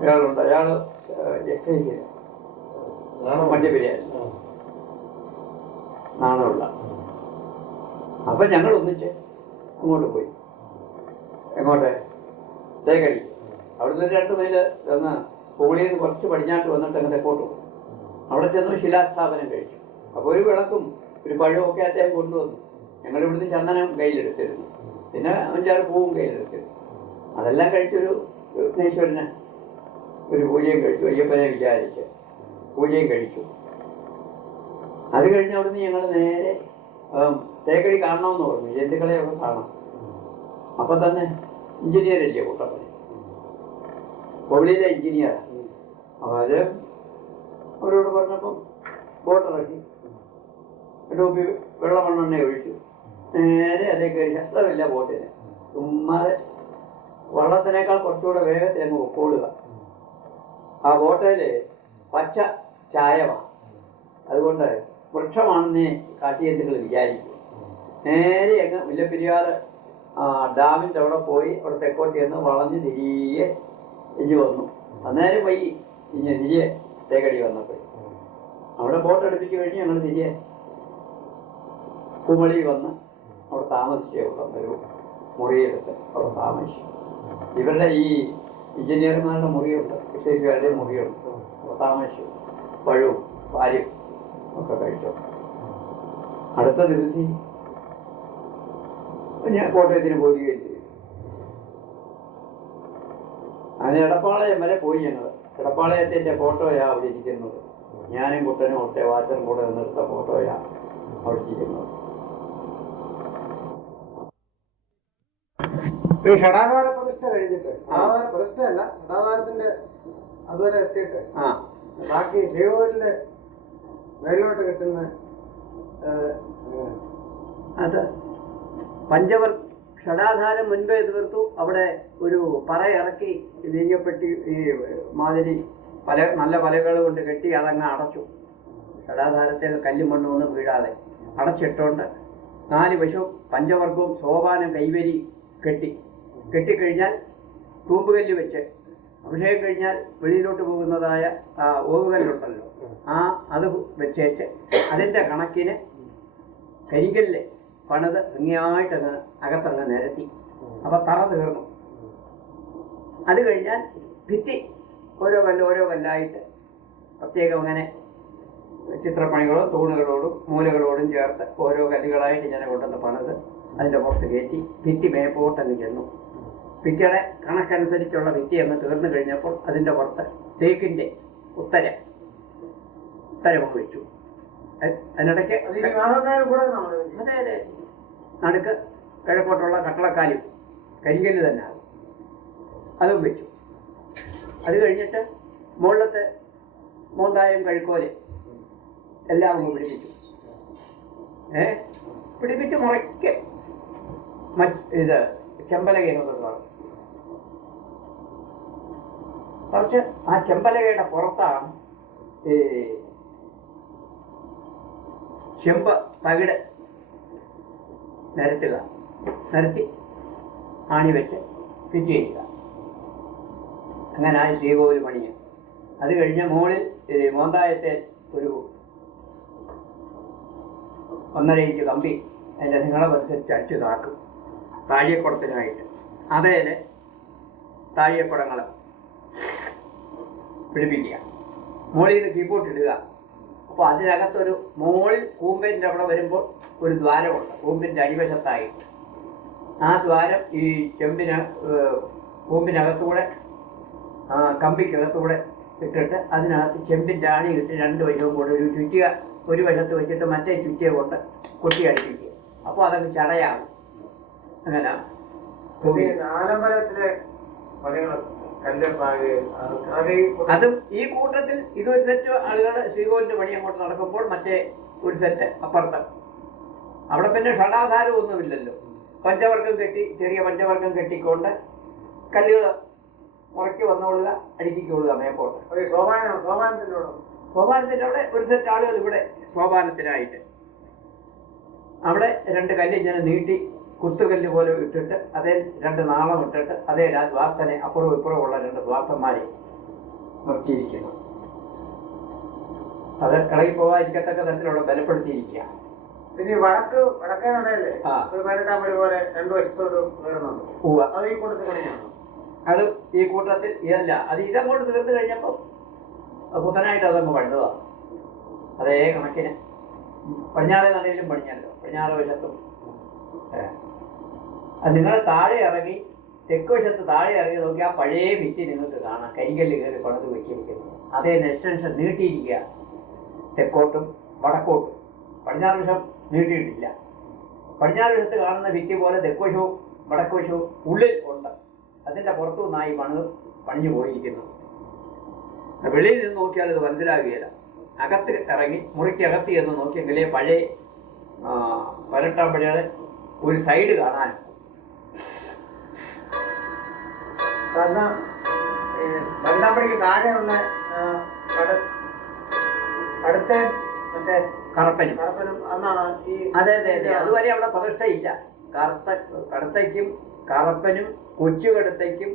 അയാളുണ്ട്. അയാള് എക്സൈസ് വണ്ടി പെരിയാറ്റി നാണമുള്ള. അപ്പൊ ഞങ്ങൾ ഒന്നിച്ച് അങ്ങോട്ട് പോയി. എങ്ങോട്ടെ? തേക്കടി. അവിടുന്ന് 2 മൈല് ചെന്ന് കുമളിയിൽ നിന്ന് കുറച്ച് പടിഞ്ഞാട്ട് വന്നിട്ട് അങ്ങനെ തെക്കോട്ട് പോയി. അവിടെ ചെന്ന് ശിലാസ്ഥാപനം കഴിച്ചു. അപ്പോൾ ഒരു വിളക്കും ഒരു പഴവും ഒക്കെ അദ്ദേഹം കൊണ്ടുവന്നു. ഞങ്ങൾ ഇവിടുന്ന് ചന്ദനം കയ്യിലെടുത്തിരുന്നു, പിന്നെ 5-6 പൂവും കയ്യിലെടുത്തിരുന്നു. അതെല്ലാം കഴിച്ചൊരു വിഘ്നേശ്വരന് ഒരു പൂജയും കഴിച്ചു. അയ്യപ്പനെ വിചാരിച്ച് പൂജയും കഴിച്ചു. അത് കഴിഞ്ഞ് അവിടുന്ന് ഞങ്ങൾ നേരെ തേക്കടി കാണണമെന്ന് പറഞ്ഞു. ജന്തുക്കളെയൊക്കെ കാണാം. അപ്പൊ തന്നെ എഞ്ചിനീയറല്ലേ കുട്ടപ്പനെ, കൊവിളിയിലെ എഞ്ചിനീയറാണ്. അപ്പൊ അത് അവരോട് പറഞ്ഞപ്പം ബോട്ടിറക്കി ടോപ്പി വെള്ളമണ്ണെണ്ണ ഒഴിച്ചു. നേരെ അതേ കയറി. ശസ്ത്രമില്ല ബോട്ടിന്, ചുമ്മാതെ വള്ളത്തിനേക്കാൾ കുറച്ചുകൂടെ വേഗത്തിൽ അങ്ങ് പൊക്കോളുക. ആ ബോട്ടയില് പച്ച ചായമാണ്, അതുകൊണ്ട് വൃക്ഷമാണെന്നേ കാട്ടിയന്തുകൾ വിചാരിക്കും. നേരെ അങ്ങ് മുല്ലപ്പെരിയാറ് ഡാമിൻ്റെ അവിടെ പോയി അവിടെ തെക്കോട്ട് ചെന്ന് വളഞ്ഞ് തിരികെ ഇഞ്ചി വന്നു. അന്നേരം വൈകി ഇനി തിരികെ തേക്കടി വന്നപ്പോൾ അവിടെ ബോട്ട് എടുപ്പിച്ച് കഴിഞ്ഞ് ഞങ്ങൾ തിരികെ കുമളി വന്ന് അവിടെ താമസിച്ചേ ഉള്ളൂ. ഒരു മുറിയെടുത്ത് അവിടെ താമസിച്ചു. ഇവരുടെ ഈ എഞ്ചിനീയർമാരുടെ മുറിയുണ്ട്, എക്സൈസുകാരുടെ മുറിയുണ്ട്. അവിടെ താമസിച്ചു. പഴവും പാലും ഒക്കെ കഴിച്ചു. അടുത്ത ദിവസം ഞാൻ കോട്ടയത്തിന് പോവുകയും ചെയ്തു. അങ്ങനെ എടപ്പാളയം വരെ പോയി. ഞങ്ങൾ എടപ്പാളയത്തിൻ്റെ ഫോട്ടോയാ അവിടെ ഇരിക്കുന്നത്. ഞാനും കുട്ടനും ഒട്ടേ വാച്ചനും കൂടെ നിന്നെടുത്ത ഫോട്ടോയാ അവിടെ ഇരിക്കുന്നത്. ഈ ഷടാധാര പ്രതിഷ്ഠ കഴിഞ്ഞിട്ട്, ഷടാധാര പ്രതിഷ്ഠയല്ല, ഷടാധാരത്തിന്റെ അതുവരെ എത്തിയിട്ട് ബാക്കി ശ്രീകോവിലിന്റെ മേലോട്ട് കിട്ടുന്ന അത് പഞ്ചവർ ഷടാധാരം മുൻപേ തീർത്തു. അവിടെ ഒരു പറ ഇറക്കി നീങ്ങപ്പെട്ടി ഈ മാതിരി നല്ല പലകൾ കൊണ്ട് കെട്ടി അതങ്ങ് അടച്ചു. ഷടാധാരത്തിൽ കല്ലും മണ്ണൊന്നും വീഴാതെ അടച്ചിട്ടുകൊണ്ട് 4 വശവും പഞ്ചവർഗവും സോപാനം കൈവരി കെട്ടിക്കഴിഞ്ഞാൽ തൂമ്പുകല്ല് വെച്ച് അഭിഷേകം കഴിഞ്ഞാൽ വെളിയിലോട്ട് പോകുന്നതായ ഓവുകല്ലുണ്ടല്ലോ, അത് വെച്ചേച്ച് അതിൻ്റെ കണക്കിന് കരിങ്കല്ല് പണിത് ഭംഗിയായിട്ടങ്ങ് അകത്തങ്ങ് നിരത്തി. അപ്പം തറ തീർന്നു. അത് കഴിഞ്ഞാൽ ഭിത്തി ഓരോ കല്ലായിട്ട് പ്രത്യേകം അങ്ങനെ ചിത്രപ്പണികളോടും തൂണുകളോടും മൂലകളോടും ചേർത്ത് ഓരോ കല്ലുകളായിട്ട് ഇങ്ങനെ കൊണ്ടുവന്ന് പണിത് അതിൻ്റെ പുറത്ത് കയറ്റി ഭിത്തി മേപ്പോട്ടങ്ങ് ചെന്നു. ഭിത്തിയുടെ കണക്കനുസരിച്ചുള്ള ഭിത്തി അങ്ങ് തീർന്നു കഴിഞ്ഞപ്പോൾ അതിൻ്റെ പുറത്ത് തേക്കിൻ്റെ ഉത്തരം വെച്ചു. അതിനിടയ്ക്ക് അതെ നടുക്ക് കിഴക്കോട്ടുള്ള കട്ടളക്കാലും കരിങ്കല്ല് തന്നെ അതും വെച്ചു. അത് കഴിഞ്ഞിട്ട് മുകളിലത്തെ മോന്തായം കഴുക്കോല് എല്ലാം ഒന്ന് പിടിപ്പിച്ചു. പിടിപ്പിച്ച് മുറയ്ക്ക് ഇത് ചെമ്പലകയെന്നൊക്കെ കാണും. കുറച്ച് ആ ചെമ്പലകയുടെ പുറത്താണ് ഈ ചെമ്പ് തകിട് നിരത്തി ആണി വെച്ച് ഫിറ്റ് ചെയ്യുക. അങ്ങനെ ആ ശ്രീകോവിൽ പണിയും. അത് കഴിഞ്ഞ മുകളിൽ മോന്തായത്തെ ഒരു 1.5 ഇഞ്ച് കമ്പി അതിൻ്റെ നീളമനുസരിച്ച് അടിച്ചു താക്കും താഴിയക്കുടത്തിനായിട്ട്. അതേല് താഴിയക്കുടങ്ങൾ പിടിപ്പിക്കുക, മുകളിൽ നിന്ന് കീബോർഡ് ഇടുക. അപ്പോൾ അതിനകത്തൊരു മുകളിൽ കൂമ്പിൻ്റെ അവിടെ വരുമ്പോൾ ഒരു ദ്വാരമുണ്ട്, കൂമ്പിൻ്റെ അടിവശത്തായിട്ട്. ആ ദ്വാരം ഈ കൂമ്പിനകത്തൂടെ കമ്പിക്കകത്തൂടെ ഇട്ടിട്ട് അതിനകത്ത് ചെമ്പിൻ്റെ ആണി ഇട്ട് രണ്ട് വശവും കൂടെ ഒരു ചുറ്റിക ഒരു വശത്ത് വെച്ചിട്ട് മറ്റേ ചുറ്റിക കൊണ്ട് കൊട്ടി അടിപ്പിക്കുക. അപ്പോൾ അതങ്ങ് ചടയാകും. അങ്ങനെ അതും ഈ കൂട്ടത്തിൽ ഇതൊരു സെറ്റ് ആളുകൾ ശ്രീകോവിലിന്റെ പണി അങ്ങോട്ട് നടക്കുമ്പോൾ മറ്റേ ഒരു സെറ്റ് അപ്പുറത്ത്. അവിടെ പിന്നെ ഷടാധാരം ഒന്നുമില്ലല്ലോ. പഞ്ചവർഗം കെട്ടി, ചെറിയ പഞ്ചവർഗം കെട്ടിക്കൊണ്ട് കല്ലുകൾ മുറയ്ക്ക് വന്നോളുക, അടുക്കിക്കൊള്ളുക മേപ്പോട്ട്. സോപാനത്തിന്റെ അവിടെ ഒരു സെറ്റ് ആളുകൾ ഇവിടെ സോപാനത്തിനായിട്ട് അവിടെ രണ്ട് കല്ല് ഇങ്ങനെ നീട്ടി കുത്തുകല്ല് പോലെ ഇട്ടിട്ട് അതേ രണ്ട് നാളം ഇട്ടിട്ട് അതേ ദ്വാസനെ അപ്പുറവും ഇപ്പുറവും ഉള്ള രണ്ട് ദ്വാസന്മാരെ നിർത്തിയിരിക്കുന്നു. അത് ഇളകി പോകാതിരിക്കത്തക്ക തരത്തിലുള്ള ബലപ്പെടുത്തിയിരിക്കുക. പിന്നെ വടക്കേ നടയല്ലേ ഒരു 18 പടി പോലെ രണ്ടു വശത്തോട് കയറുന്നുണ്ട്. അത് ഈ കൂട്ടത്തിൽ പണിയാണ്. അത് ഈ കൂട്ടത്തിൽ ഇതല്ല, അത് ഇതങ്ങോട്ട് തീർന്നു കഴിഞ്ഞപ്പോൾ പുത്തനായിട്ട് അതങ്ങ് പണിതതാണ്. അതേ കണക്കിന് പടിഞ്ഞാറേ നടയിലും പണിഞ്ഞല്ലോ, പടിഞ്ഞാറ് വശത്തും. അത് നിങ്ങൾ താഴെ ഇറങ്ങി തെക്ക് വശത്ത് താഴെ ഇറങ്ങി നോക്കി ആ പഴയ ഭിത്തി നിങ്ങൾക്ക് കാണാം. കരിങ്കല്ല് കയറി പണിത് വെച്ചിരിക്കുന്നത് അതേ എക്സ്റ്റൻഷൻ നീട്ടിയിരിക്കുക. തെക്കോട്ടും വടക്കോട്ടും പടിഞ്ഞാറ് വശം നീട്ടിയിട്ടില്ല. പടിഞ്ഞാറ് വശത്ത് കാണുന്ന ഭിത്തി പോലെ തെക്കുവശവും വടക്ക് വശവും ഉള്ളിൽ ഉണ്ട്. അതിൻ്റെ പുറത്തു നിന്നായി പണിഞ്ഞു പോയിരിക്കുന്നു. വെളിയിൽ നിന്ന് നോക്കിയാൽ ഇത് മനസ്സിലാകുകയില്ല. അകത്ത് ഇറങ്ങി മുറിക്കകത്ത് എന്ന് നോക്കിയെങ്കിലേ പഴയ 18 പടിയുടെ ഒരു സൈഡ് കാണാൻ. പടിക്ക് താഴെയുള്ള അടുത്ത മറ്റേ കറപ്പനും അന്നാണ് ഈ. അതെ അതെ അതെ, അതുവരെ അവിടെ പ്രതിഷ്ഠയില്ല. കടത്തയ്ക്കും കറപ്പനും കൊച്ചുകടത്തയ്ക്കും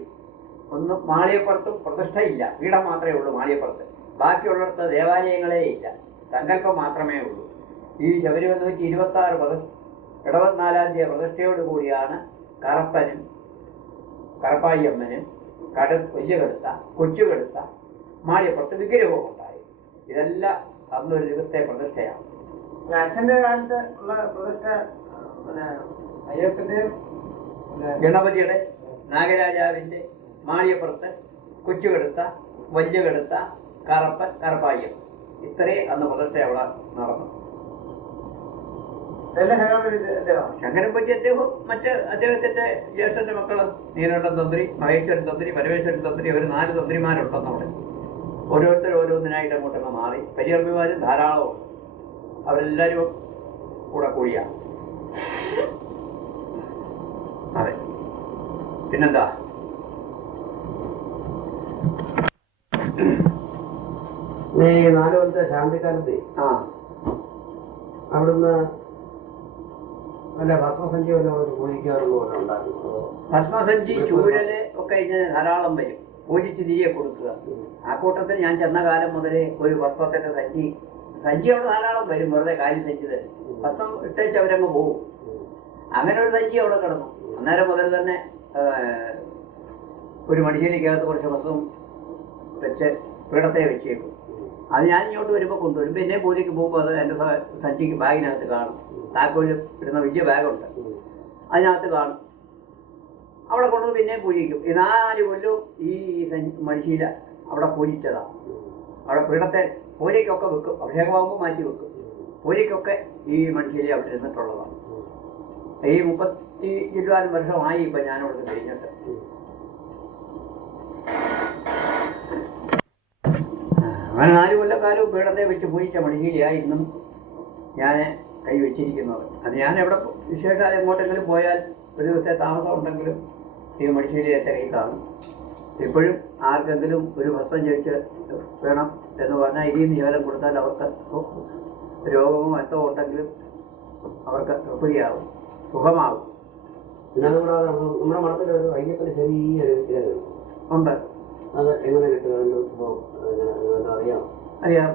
ഒന്നും മാളിയപ്പുറത്തും പ്രതിഷ്ഠയില്ല. പീഠം മാത്രമേ ഉള്ളൂ മാളിയപ്പുറത്ത്. ബാക്കിയുള്ളിടത്ത് ദേവാലയങ്ങളേ ഇല്ല, സങ്കല്പം മാത്രമേ ഉള്ളൂ. ഈ ശബരിമല 126 ഇടവന്നാലാം തീയതി പ്രതിഷ്ഠയോട് കൂടിയാണ് കറപ്പനും കറപ്പായിയമ്മനും വലിയ കടുത്ത കൊച്ചുകടുത്ത മാളിയപ്പുറത്ത് വിഗ്രഹവും ഉണ്ടായി. ഇതെല്ലാം അന്നൊരു ദിവസത്തെ പ്രതിഷ്ഠയാണ്. അച്ഛന്റെ കാലത്ത് ഉള്ള പ്രതിഷ്ഠ അയ്യപ്പന്റെ ഗണപതിയുടെ നാഗരാജാവിന്റെ മാളിയപ്പുറത്ത് കൊച്ചുകടുത്ത വലിയ കടുത്ത കറപ്പൻ കറപ്പായ്യം ഇത്രേ അന്ന് പ്രതിഷ്ഠ അവിടെ നടന്നു. ശങ്കരൻപറ്റി അദ്ദേഹം മറ്റ് അദ്ദേഹത്തിന്റെ ജ്യേഷ്ഠന്റെ മക്കള് നീലകണ്ഠൻ തന്ത്രി, മഹേശ്വരൻ തന്ത്രി, പരമേശ്വരൻ തന്ത്രി, അവർ 4 തന്ത്രിമാരുണ്ടെന്നവിടെ. ഓരോരുത്തർ ഓരോന്നിനായിട്ട് അങ്ങോട്ടങ്ങ് മാറി. പരികർമ്മിമാരും ധാരാളമുണ്ട്. അവരെല്ലാവരും കൂടെ കൂടിയാണ്. അതെ, പിന്നെന്താ? ഈ 4 കൊല്ലത്തെ ശാന്തിക്കാലത്ത് അവിടുന്ന് ഭസ്മസഞ്ചി പൂജിക്കാറുണ്ടായിരുന്നു. ഭസ്മസഞ്ചി ചൂരല് ഒക്കെ ഇതിന് ധാരാളം വരും. പൂജിച്ച് തിരികെ കൊടുക്കുക. ആ കൂട്ടത്തിൽ ഞാൻ ചെന്ന കാലം മുതലേ ഒരു ഭസ്മത്തിന്റെ സഞ്ചി അവിടെ ധാരാളം വരും. വെറുതെ കാലി സഞ്ചി തന്നെ ഭസ്മം ഇട്ടേച്ച് അവരങ്ങ് പോകും. അങ്ങനെ ഒരു സഞ്ചി അവിടെ കിടന്നു. അന്നേരം മുതൽ തന്നെ ഒരു മടിശീലിക്കകത്ത് കുറച്ച് ഭസ്മം വെച്ച് പീഠത്തെ വെച്ചേക്കും. അത് ഞാൻ ഇങ്ങോട്ട് വരുമ്പോൾ കൊണ്ടുവരും. പിന്നെ പൂജയ്ക്ക് പോകുമ്പോൾ അത് എൻ്റെ സഞ്ചിക്ക് ബാഗിനകത്ത് കാണും. താക്കോല് ഇടുന്ന വലിയ ബാഗുണ്ട്, അതിനകത്ത് കാണും. അവിടെ കൊണ്ടുവന്ന് പിന്നെ പൂജിക്കും. ഈ 4 കൊല്ലവും ഈ മടിശീല അവിടെ പൂജിച്ചതാണ്. അവിടെ പീഠത്തെ പൂജയ്ക്കൊക്കെ വെക്കും. അഭിഷേകമാകുമ്പോൾ മാറ്റി വെക്കും. പൂജയ്ക്കൊക്കെ ഈ മടിശീല അവിടെ ഇരുന്നിട്ടുള്ളതാണ്. ഈ 30 വർഷമായി ഇപ്പം ഞാനവിടെ കഴിഞ്ഞിട്ട്. അങ്ങനെ 4 കൊല്ലക്കാലവും പീഠത്തെ വെച്ച് പൂജിച്ച മടിശീലയായി ഇന്നും ഞാൻ കൈവച്ചിരിക്കുന്നത്. അത് ഞാൻ എവിടെ വിശേഷാൽ എങ്ങോട്ടെങ്കിലും പോയാൽ ഒരു ദിവസത്തെ താമസം ഉണ്ടെങ്കിലും ഈ മടിശീല എൻ്റെ കൈ കാണും. ഇപ്പോഴും ആർക്കെങ്കിലും ഒരു ഭസ്മം ചോദിച്ച് വേണം എന്ന് പറഞ്ഞാൽ ഇതിൽ നിന്ന് ശകലം കൊടുത്താൽ അവർക്ക് രോഗമോ എന്തോ ഉണ്ടെങ്കിലും അവർക്ക് തൃപ്തിയാവും, സുഖമാകും. പിന്നെ അതുകൂടാതെ നമ്മുടെ മഠത്തിൽ ഒരു അയ്യപ്പന് ചെറിയൊരു വിഗ്രഹം ഉണ്ട്. അത് എങ്ങനെ കിട്ടുക? അറിയാം.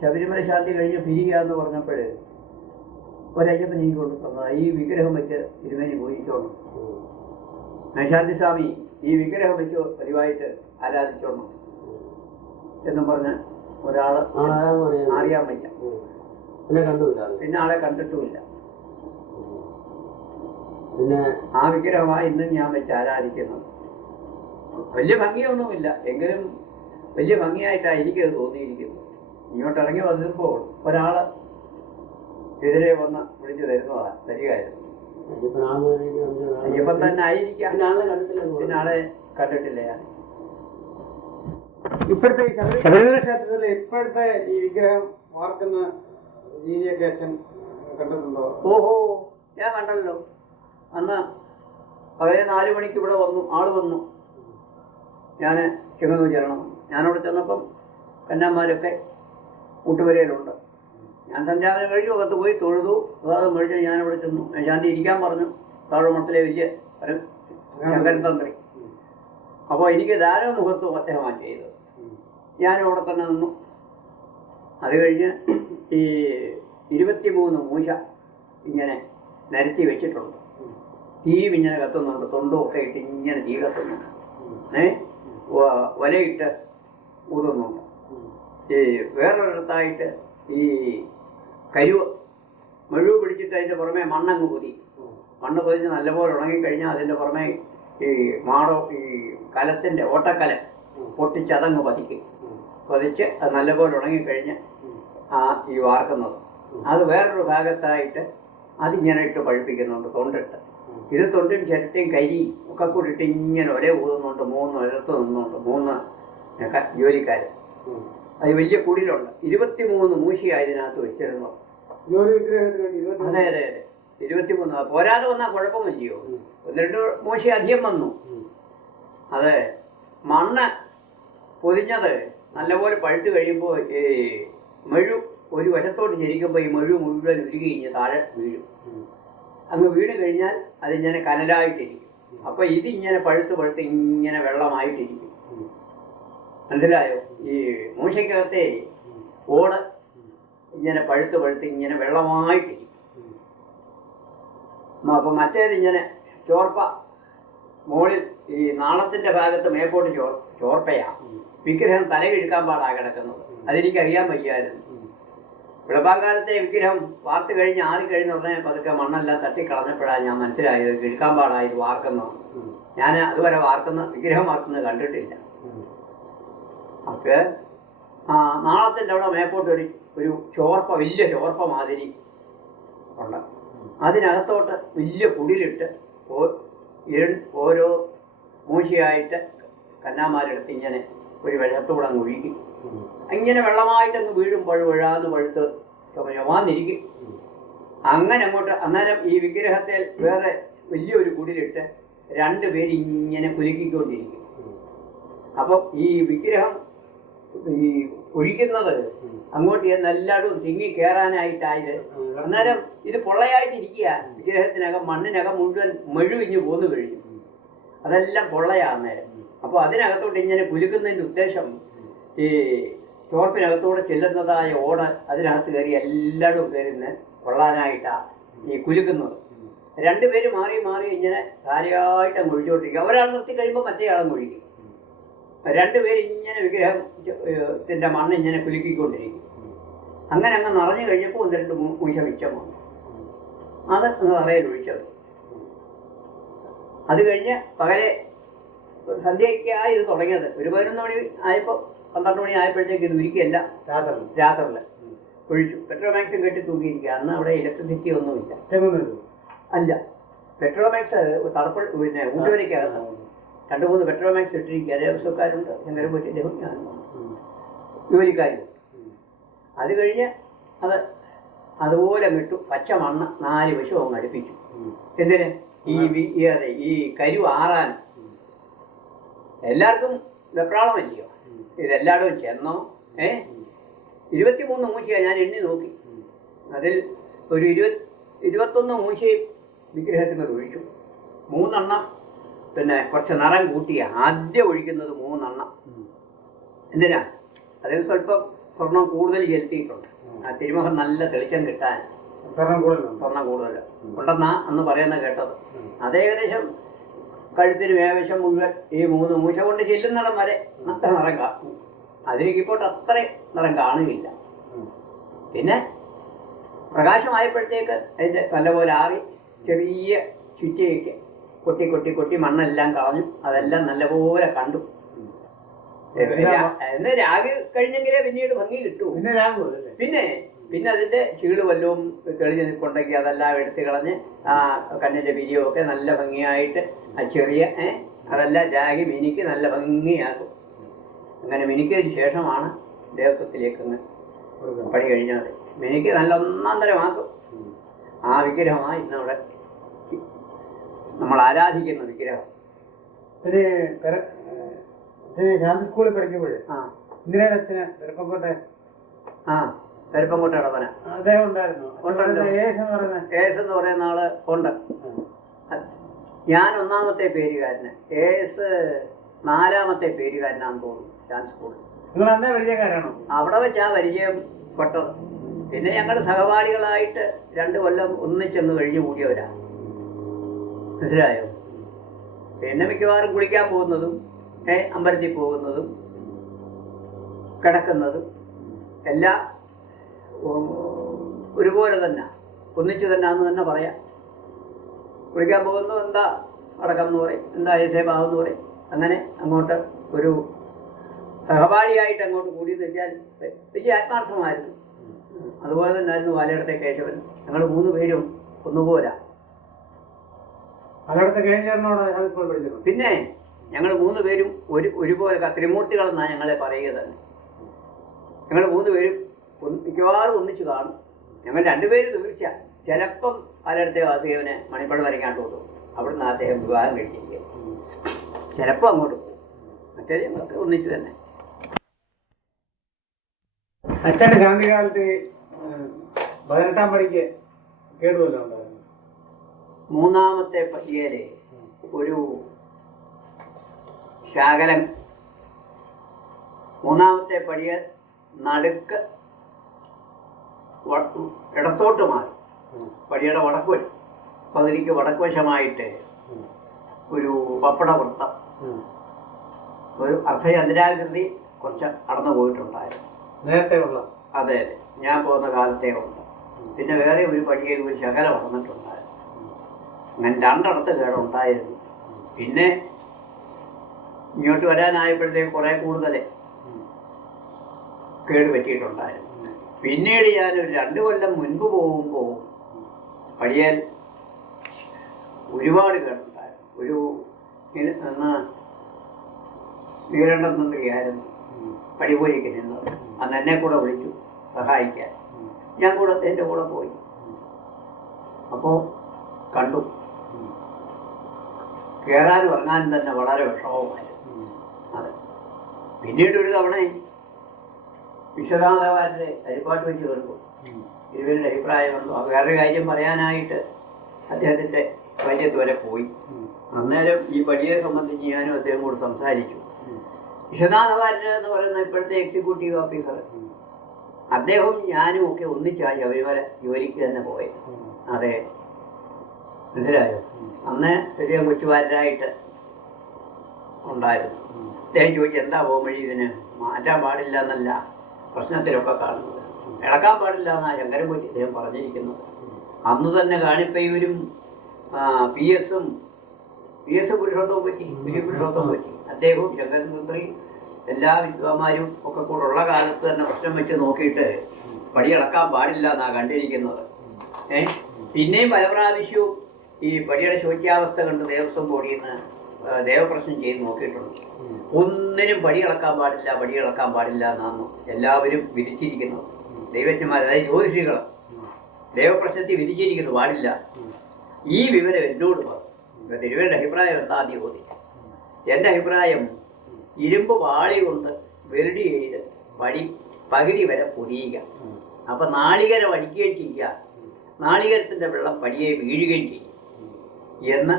ശബരിമല ശാന്തി കഴിഞ്ഞ് പിരിയുക എന്ന് പറഞ്ഞപ്പോഴേ ഒരയ്യപ്പൻ എനിക്ക് കൊണ്ട് തന്നത് ഈ വിഗ്രഹം വെച്ച് തിരുമേനി പൂജിച്ചോണം. മേശാന്തി സ്വാമി ഈ വിഗ്രഹം വെച്ച് പതിവായിട്ട് ആരാധിച്ചോണം എന്നും പറഞ്ഞ് ഒരാള് അറിയാൻ വയ്യ. പിന്നെ ആളെ കണ്ടിട്ടുമില്ല. പിന്നെ ആ വിഗ്രഹമായി ഇന്നും ഞാൻ വെച്ച് ആരാധിക്കുന്നത്. വലിയ ഭംഗിയൊന്നുമില്ല, എങ്കിലും വലിയ ഭംഗിയായിട്ടാണ് എനിക്കത് തോന്നിയിരിക്കുന്നത്. ഇങ്ങോട്ട് ഇറങ്ങി വന്നപ്പോൾ ഒരാള് എതിരെ വന്ന് വിളിച്ചു തരുന്നതാണ് തരികയായിരുന്നു. അയ്യപ്പൻ തന്നെ ആയിരിക്കാം, പിന്നെ ആളെ കണ്ടിട്ടില്ല ഞാൻ. ഇപ്പോഴത്തെ ഈ ശബരിമല ക്ഷേത്രത്തിലെ ഇപ്പോഴത്തെ ഈ വിഗ്രഹം വാർക്കുന്ന രീതിയൊക്കെ അച്ഛൻ കണ്ടിട്ടുണ്ടോ? ഓഹോ, ഞാൻ കണ്ടല്ലോ. അന്ന് പകലെ 4 മണിക്ക് ഇവിടെ വന്നു, ആള് വന്നു. ഞാൻ ചെങ്ങന്നൂർ ചെല്ലണം. ഞാനവിടെ ചെന്നപ്പം കന്യാന്മാരൊക്കെ കൂട്ടുവരയിലുണ്ട്. ഞാൻ സഞ്ചാരം കഴിഞ്ഞു അകത്ത് പോയി തൊഴുതു. പ്രസാദം മേടിച്ച് ഞാനിവിടെ ചെന്നു. ശാന്തി ഇരിക്കാൻ പറഞ്ഞു. താഴമഠത്തിലെ വലിയ ശങ്കരൻ തന്ത്രി. അപ്പോൾ എനിക്ക് ദാനമുഹൂർത്തം അദ്ദേഹമാണ് ചെയ്തത്. ഞാനും അവിടെ തന്നെ നിന്നു. അത് കഴിഞ്ഞ് ഈ 23 മൂശ ഇങ്ങനെ നിരത്തി വെച്ചിട്ടുണ്ട്. തീ ഇങ്ങനെ കത്തുന്നുണ്ട്, തൊണ്ടുമൊക്കെ ഇട്ട് ഇങ്ങനെ തീ കത്തുന്നുണ്ട്. വലയിട്ട് ഊതുന്നുണ്ട്. ഈ വേറൊരിടത്തായിട്ട് ഈ മെഴുവ് പിടിച്ചിട്ട് അതിൻ്റെ പുറമെ മണ്ണങ്ങ് പൊതി. മണ്ണ് പൊതിഞ്ഞ് നല്ലപോലെ ഉണങ്ങിക്കഴിഞ്ഞാൽ അതിൻ്റെ പുറമെ ഈ ഈ കലത്തിൻ്റെ ഓട്ടക്കല പൊട്ടിച്ചതങ്ങ് പൊതിച്ച് അത് നല്ലപോലെ ഉണങ്ങിക്കഴിഞ്ഞ് ഈ വാർക്കുന്നത്. അത് വേറൊരു ഭാഗത്തായിട്ട് അതിങ്ങനെ ഇട്ട് പഴുപ്പിക്കുന്നുണ്ട്, തൊണ്ടിട്ട്. ഇത് തൊണ്ടും ചിരട്ടയും കരിയും ഒക്കെ കൂടിയിട്ട് ഇങ്ങനെ ഒരേ ഊതുന്നുണ്ട്. 3 ഒരിടത്ത് നിന്നുണ്ട് 3 ജോലിക്കാർ. അത് വലിയ കുടിലുണ്ട്. 23 മൂശിയായി ഇതിനകത്ത് വെച്ചിരുന്നു. അതെ അതെ അതെ, 23. പോരാതെ വന്നാൽ കുഴപ്പമില്ലയോ, 1-2 മൂശി അധികം വന്നു. അതെ, മണ്ണ് പൊതിഞ്ഞത് നല്ലപോലെ പഴുത്ത് കഴിയുമ്പോൾ ഈ മെഴു ഒരു വശത്തോട്ട് ചരിക്കുമ്പോൾ ഈ മെഴു മുഴുവൻ ഉരുകി കഴിഞ്ഞ് താഴെ വീഴും. അങ്ങ് വീണ് കഴിഞ്ഞാൽ അതിങ്ങനെ കനലായിട്ടിരിക്കും. അപ്പൊ ഇതിങ്ങനെ പഴുത്ത് ഇങ്ങനെ വെള്ളമായിട്ടിരിക്കും. മനസ്സിലായോ? ഈ മൂശയ്ക്കകത്തെ ഓട് ഇങ്ങനെ പഴുത്ത് ഇങ്ങനെ വെള്ളമായിട്ടിരിക്കും. അപ്പൊ മറ്റേതിങ്ങനെ ചോർപ്പ മുകളിൽ ഈ നാളത്തിന്റെ ഭാഗത്ത് മേപ്പോട്ട് ചോർപ്പയാ. വിഗ്രഹം തലകിഴുക്കാൻ പാടാ കിടക്കുന്നത്. അതെനിക്കറിയാൻ വയ്യായിരുന്നു. വിളമ്പാകാലത്തെ വിഗ്രഹം വാർത്ത് കഴിഞ്ഞ് ആറിക്കഴിഞ്ഞ ഉടനെ പതുക്കെ മണ്ണെല്ലാം തട്ടിക്കളഞ്ഞപ്പോഴാണ് ഞാൻ മനസ്സിലായത് കിഴുക്കാൻ പാടാ ഇത് വാർക്കുന്നത്. ഞാൻ അതുവരെ വിഗ്രഹം വാർക്കുന്നത് കണ്ടിട്ടില്ല. അപ്പൊ നാളത്തിന്റെ അവിടെ മേപ്പോട്ട് ഒരു ചോർപ്പ, വലിയ ചോർപ്പ മാതിരി ഉണ്ട്. അതിനകത്തോട്ട് വലിയ കുടിലിട്ട് ഓരോ മൂശയായിട്ട് കന്യാമാരെടുത്ത് ഇങ്ങനെ ഒരു വെള്ളത്തൂടെ അങ്ങ് ഒഴുകി ഇങ്ങനെ വെള്ളമായിട്ടങ്ങ് വീഴും. പഴുപഴാന്ന് പഴുത്ത് ചുമഞ്ഞിരിക്കും. അങ്ങനെ അങ്ങോട്ട് അന്നേരം ഈ വിഗ്രഹത്തിൽ വേറെ വലിയൊരു കുടിലിട്ട് 2 പേര് ഇങ്ങനെ കുലുക്കിക്കൊണ്ടിരിക്കും. അപ്പം ഈ വിഗ്രഹം ഈ ഒഴിക്കുന്നത് അങ്ങോട്ട് എല്ലായിടും തിങ്ങി കയറാനായിട്ടായത്. അന്നേരം ഇത് പൊള്ളയായിട്ടിരിക്കുക. വിഗ്രഹത്തിനകം മണ്ണിനകം മുഴുവൻ മെഴുവിഞ്ഞ് പോന്നു കഴിഞ്ഞു. അതെല്ലാം പൊള്ളയാ അന്നേരം. അപ്പൊ അതിനകത്തോട്ട് ഇങ്ങനെ കുലുക്കുന്നതിന്റെ ഉദ്ദേശം ഈ ചോർപ്പിനകത്തൂടെ ചെല്ലുന്നതായ ഓട് അതിനകത്ത് കയറി എല്ലായിടും കയറുന്ന കൊള്ളാനായിട്ടാ ഈ കുലുക്കുന്നത്. 2 പേര് മാറി ഇങ്ങനെ ധാരയായിട്ട് അങ്ങ് ഒഴിച്ചുകൊണ്ടിരിക്കുക. ഒരാൾ നിർത്തി കഴിയുമ്പോൾ മറ്റേ ആളങ്ങ് ഒഴിക്കും. 2 പേര് ഇങ്ങനെ വിഗ്രഹത്തിന്റെ മണ്ണ് ഇങ്ങനെ കുലുക്കിക്കൊണ്ടിരിക്കും. അങ്ങനെ അങ്ങ് നിറഞ്ഞു കഴിഞ്ഞപ്പോൾ 1-2 മൂശ മിച്ചം വന്നു. അത് അങ്ങ് നിറയിൽ ഒഴിച്ചത്. അത് കഴിഞ്ഞ് പകലെ സന്ധ്യയ്ക്കായി ഇത് തുടങ്ങിയത്. ഒരു 11 മണി ആയപ്പോൾ 12 മണി ആയപ്പോഴത്തേക്ക് ഇത് ഉരുക്കിയല്ല രാത്രിയിൽ ഒഴിച്ചു. പെട്രോമാക്സും കെട്ടി തൂക്കിയിരിക്കുക. അന്ന് അവിടെ ഇലക്ട്രിസിറ്റി ഒന്നുമില്ല. അല്ല, പെട്രോമാക്സ് പിന്നെ ഊട്ടുവരയ്ക്കകത്ത് 2-3 പെട്രോമാക്സ് ഇട്ടിരിക്കുക. ദേവസ്വക്കാരുണ്ട്, ശങ്കരൻപൂറ്റി ദേവം, ജോലിക്കാരും. അത് കഴിഞ്ഞ് അതുപോലെ വിട്ടു. പച്ച മണ്ണ് 4 വശവും അങ്ങ് അടുപ്പിച്ചു. എന്തിന്? ഈ കരു ആറാൻ. എല്ലാവർക്കും വെപ്രാളമല്ലയോ, ഇതെല്ലായിടും ചെന്നോ. 23 മൂശയാണ് ഞാൻ എണ്ണി നോക്കി. അതിൽ ഒരു 21 മൂശയും വിഗ്രഹത്തിന് ഒഴിച്ചു. 3 എണ്ണം പിന്നെ കുറച്ച് നിറം കൂട്ടിയ ആദ്യം ഒഴിക്കുന്നത് 3 എണ്ണം. എന്തിനാ? അതിൽ സ്വല്പം സ്വർണം കൂടുതൽ ചെലുത്തിയിട്ടുണ്ട്. ആ തിരുമുഖം നല്ല തെളിച്ചം കിട്ടാൻ സ്വർണം കൂടുതൽ ഉണ്ടെന്നാ അന്ന് പറയുന്ന കേട്ടത്. അത് ഏകദേശം കഴുത്തിന് മേവശം മുഴുവൻ ഈ 3 മൂശ കൊണ്ട് ചെല്ലുന്നിടം വരെ നല്ല നിറം കാണും. അതിലേക്കിപ്പോട്ട് അത്ര നിറം കാണുകയില്ല. പിന്നെ പ്രകാശമായപ്പോഴത്തേക്ക് അതിന്റെ നല്ലപോലെ ആറി ചെറിയ ചുറ്റിയൊക്കെ കൊട്ടി കൊട്ടി കൊട്ടി മണ്ണെല്ലാം കളഞ്ഞു. അതെല്ലാം നല്ലപോലെ കണ്ടു. എന്ന് രാഗി കഴിഞ്ഞെങ്കിലേ പിന്നീട് ഭംഗി കിട്ടൂ. പിന്നെ പിന്നെ അതിന്റെ ചീള് വല്ലവും തെളിഞ്ഞ് നിൽപ്പുണ്ടെങ്കിൽ അതെല്ലാം എടുത്ത് കളഞ്ഞ് ആ കണ്ണിന്റെ പിരിയൊക്കെ നല്ല ഭംഗിയായിട്ട് ആ ചെറിയ അതെല്ലാം രാഗി മിനിക്ക് നല്ല ഭംഗിയാക്കും. അങ്ങനെ മിനിക്കതിന് ശേഷമാണ് ദേവത്വത്തിലേക്ക് പണി കഴിഞ്ഞത്. മിനിക്ക് നല്ല ഒന്നാം തരമാക്കും. ആ വിഗ്രഹമാണ് ഇന്നവിടെ നമ്മൾ ആരാധിക്കുന്ന വിഗ്രഹം. ശാന്തി സ്കൂളിൽ പഠിക്കുമ്പോഴേ ഇന്ദിരയുടെ അച്ഛന് പെരുപ്പംകോട്ടെ പെരുപ്പംകോട്ട ഇടവന അദ്ദേഹം ഉണ്ടായിരുന്നു. ഏസ് എന്ന് പറയുന്ന ആള് ഉണ്ട്. ഞാൻ 1ാമത്തെ പേരുകാരന്, ഏസ് 4ാമത്തെ പേരുകാരനാണെന്ന് തോന്നുന്നു ശാന്തി സ്കൂളിൽ. നിങ്ങൾ അന്നേ പരിചയക്കാരാണോ? അവിടെ വെച്ചാ പരിചയം പെട്ടത്. പിന്നെ ഞങ്ങൾ സഹപാഠികളായിട്ട് 2 കൊല്ലം ഒന്നിച്ചെന്ന് കഴിഞ്ഞു കൂടിയവരാ. മനസ്സിലായോ? പിന്നെ മിക്കവാറും കുളിക്കാൻ പോകുന്നതും അമ്പലത്തിൽ പോകുന്നതും കിടക്കുന്നതും എല്ലാം ഒരുപോലെ തന്നെ, ഒന്നിച്ചു തന്നെ എന്ന് തന്നെ പറയാം. കുളിക്കാൻ പോകുന്നത് എന്താ അടക്കം എന്ന് പറയും, എന്താ ഏസേഭാവം എന്ന് പറയും. അങ്ങനെ അങ്ങോട്ട് ഒരു സഹപാഠിയായിട്ട് അങ്ങോട്ട് കൂടി വെച്ചാൽ വലിയ ആത്മാർത്ഥമായിരുന്നു. അതുപോലെ തന്നെ ആയിരുന്നു വാലയിടത്തെ കേശവൻ. ഞങ്ങൾ 3 പേരും ഒന്നുപോലാ. പിന്നെ ഞങ്ങൾ 3 പേരും ഒരുപോലെ ത്രിമൂർത്തികളെന്നാണ് ഞങ്ങളെ പറയുക തന്നെ. ഞങ്ങൾ 3 പേരും മിക്കവാറും ഒന്നിച്ചു കാണും. ഞങ്ങൾ 2 പേര് തീർച്ച. ചിലപ്പം പലയിടത്തെ വാസുദേവനെ മണിപ്പടം വരയ്ക്കാണ്ട് പോകും. അവിടുന്ന് അദ്ദേഹം വിവാഹം കഴിച്ചിരിക്കുക. ചിലപ്പോൾ അങ്ങോട്ട് പോകും. മറ്റേത് ഞങ്ങൾക്ക് ഒന്നിച്ചു തന്നെ. അച്ഛൻ്റെ ശാന്തി കാലത്ത് 18ാം പടിക്ക് കേടുവല്ലോ ഉണ്ടായിരുന്നു. 3ാമത്തെ പടിയേല് ഒരു ശാകലം, 3ാമത്തെ പടിയെ നടുക്ക് ഇടത്തോട്ട് മാറി പടിയുടെ വടക്കുവശം, പകുതിക്ക് വടക്കുവശമായിട്ട് ഒരു പപ്പടവൃത്തം, ഒരു അർദ്ധചന്ദ്രാകൃതി കുറച്ച് കടന്നു പോയിട്ടുണ്ടായിരുന്നു. നേരത്തെ ഉള്ള? അതെ അതെ, ഞാൻ പോകുന്ന കാലത്തേ ഉണ്ട്. പിന്നെ വേറെ ഒരു പടിയിൽ ഒരു ശകലം വന്നിട്ടുണ്ടായിരുന്നു. അങ്ങനെ 2 കേടുണ്ടായിരുന്നു. പിന്നെ ഇങ്ങോട്ട് വരാനായപ്പോഴത്തേക്ക് കുറെ കൂടുതൽ കേട് പറ്റിയിട്ടുണ്ടായിരുന്നു. പിന്നീട് ഞാനൊരു 2 കൊല്ലം മുൻപ് പോകുമ്പോൾ പടിയേൽ ഒരുപാട് കേടുണ്ടായിരുന്നു. ഒരു നീലകണ്ഠൻ തന്ത്രിയായിരുന്നു പടിപോയിക്ക് നിന്നത്. അന്ന് എന്നെ കൂടെ വിളിച്ചു സഹായിക്കാൻ. ഞാൻ കൂടെ എൻ്റെ കൂടെ പോയി. അപ്പോൾ കണ്ടു. കയറാനും ഇറങ്ങാനും തന്നെ വളരെ വിഷമവുമായിരുന്നു. അതെ. പിന്നീട് ഒരു തവണ വിശ്വനാഥവാരുടെ അരിപ്പാട്ട് വെച്ച് കേൾക്കും. ഇരുവരുടെ അഭിപ്രായം വന്നു. വേറൊരു കാര്യം പറയാനായിട്ട് അദ്ദേഹത്തിൻ്റെ വൈദ്യത്ത് വരെ പോയി. അന്നേരം ഈ പടിയെ സംബന്ധിച്ച് ഞാനും അദ്ദേഹം കൂടെ സംസാരിച്ചു. വിശ്വനാഥവാര്യ എന്ന് പറയുന്ന ഇപ്പോഴത്തെ എക്സിക്യൂട്ടീവ് ഓഫീസർ, അദ്ദേഹം ഞാനും ഒക്കെ ഒന്നിച്ചായി ശബരിമല ജോലിക്ക് തന്നെ പോയത്. അതെ, മനസ്സിലായോ? അന്ന് ചെറിയ കൊച്ചുവാരായിട്ട് ഉണ്ടായിരുന്നു. അദ്ദേഹം ചോദിച്ചു, എന്താ പോകുമ്പഴി ഇതിന് മാറ്റാൻ പാടില്ല എന്നല്ല പ്രശ്നത്തിലൊക്കെ കാണുന്നത്, ഇളക്കാൻ പാടില്ല എന്നാണ് ശങ്കരൻ പോറ്റി അദ്ദേഹം പറഞ്ഞിരിക്കുന്നത്. അന്ന് തന്നെ കാണിപ്പയ്യൂരും പി എസ് പുരുഷോത്തവും പറ്റി, പുരുഷോത്തവും പറ്റി, അദ്ദേഹവും ശങ്കരൻ തന്ത്രി എല്ലാ വിദ്വാന്മാരും ഒക്കെ കൂടെ ഉള്ള കാലത്ത് തന്നെ പ്രശ്നം വെച്ച് നോക്കിയിട്ട് പടിയിളക്കാൻ പാടില്ല എന്നാണ് കണ്ടിരിക്കുന്നത്. പിന്നെയും പല പ്രാവശ്യവും ഈ പടിയുടെ ശോച്യാവസ്ഥ കണ്ട് ദേവസ്വം ബോർഡിൽ നിന്ന് ദേവപ്രശ്നം ചെയ്ത് നോക്കിയിട്ടുണ്ട്. ഒന്നിനും പടിയിളക്കാൻ പാടില്ല എന്നാണ് എല്ലാവരും വിധിച്ചിരിക്കുന്നത്. ദൈവജ്ഞന്മാർ, അതായത് ജ്യോതിഷികൾ ദേവപ്രശ്നത്തിൽ വിധിച്ചിരിക്കുന്നു, പാടില്ല. ഈ വിവരം എന്നോട് പറഞ്ഞു. തിരുവേണ്ട അഭിപ്രായം എന്താ ചോദിച്ചു. എൻ്റെ അഭിപ്രായം, ഇരുമ്പ് പാളി കൊണ്ട് വെൽഡ് ചെയ്ത് പകുതി വരെ പൊടിയുക. അപ്പം നാളികേരം അടിക്കുകയും ചെയ്യുക, നാളികേരത്തിൻ്റെ വെള്ളം പടിയെ വീഴുകയും ചെയ്യും എന്ന്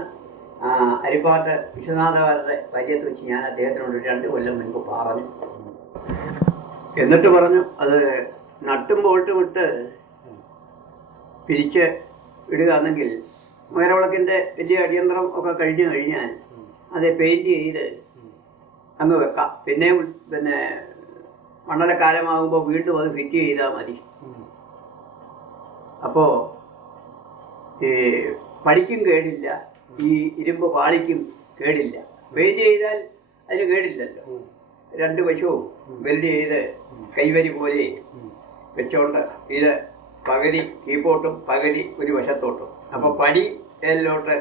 അരിപ്പാട്ട് വിശ്വനാഥവാരുടെ പരിചയത്ത് വെച്ച് ഞാൻ അദ്ദേഹത്തിനോട് 2 കൊല്ലം മുൻപ് പറഞ്ഞു. എന്നിട്ട് പറഞ്ഞു, അത് നട്ടും ബോൾട്ടും ഇട്ട് പിരിച്ച് ഇടുകയാണെങ്കിൽ മകരവിളക്കിൻ്റെ വലിയ അടിയന്തരം ഒക്കെ കഴിഞ്ഞു കഴിഞ്ഞാൽ അത് പെയിൻറ് ചെയ്ത് അങ്ങ് വെക്കാം. പിന്നെ മണ്ഡലക്കാലമാകുമ്പോൾ വീണ്ടും അത് ഫിറ്റ് ചെയ്താൽ മതി. അപ്പോൾ ഈ പടിക്കും കേടില്ല, ഈ ഇരുമ്പ് പാളിക്കും കേടില്ല. പെയിന്റ് ചെയ്താൽ അതിന് കേടില്ലല്ലോ. 2 വശവും വെൽഡ് ചെയ്ത് കൈവരി പോലെ വെച്ചോണ്ട് ഇത് പകുതി കീപ്പോട്ടും പകുതി ഒരു വശത്തോട്ടും. അപ്പൊ പടിയിലോട്ട്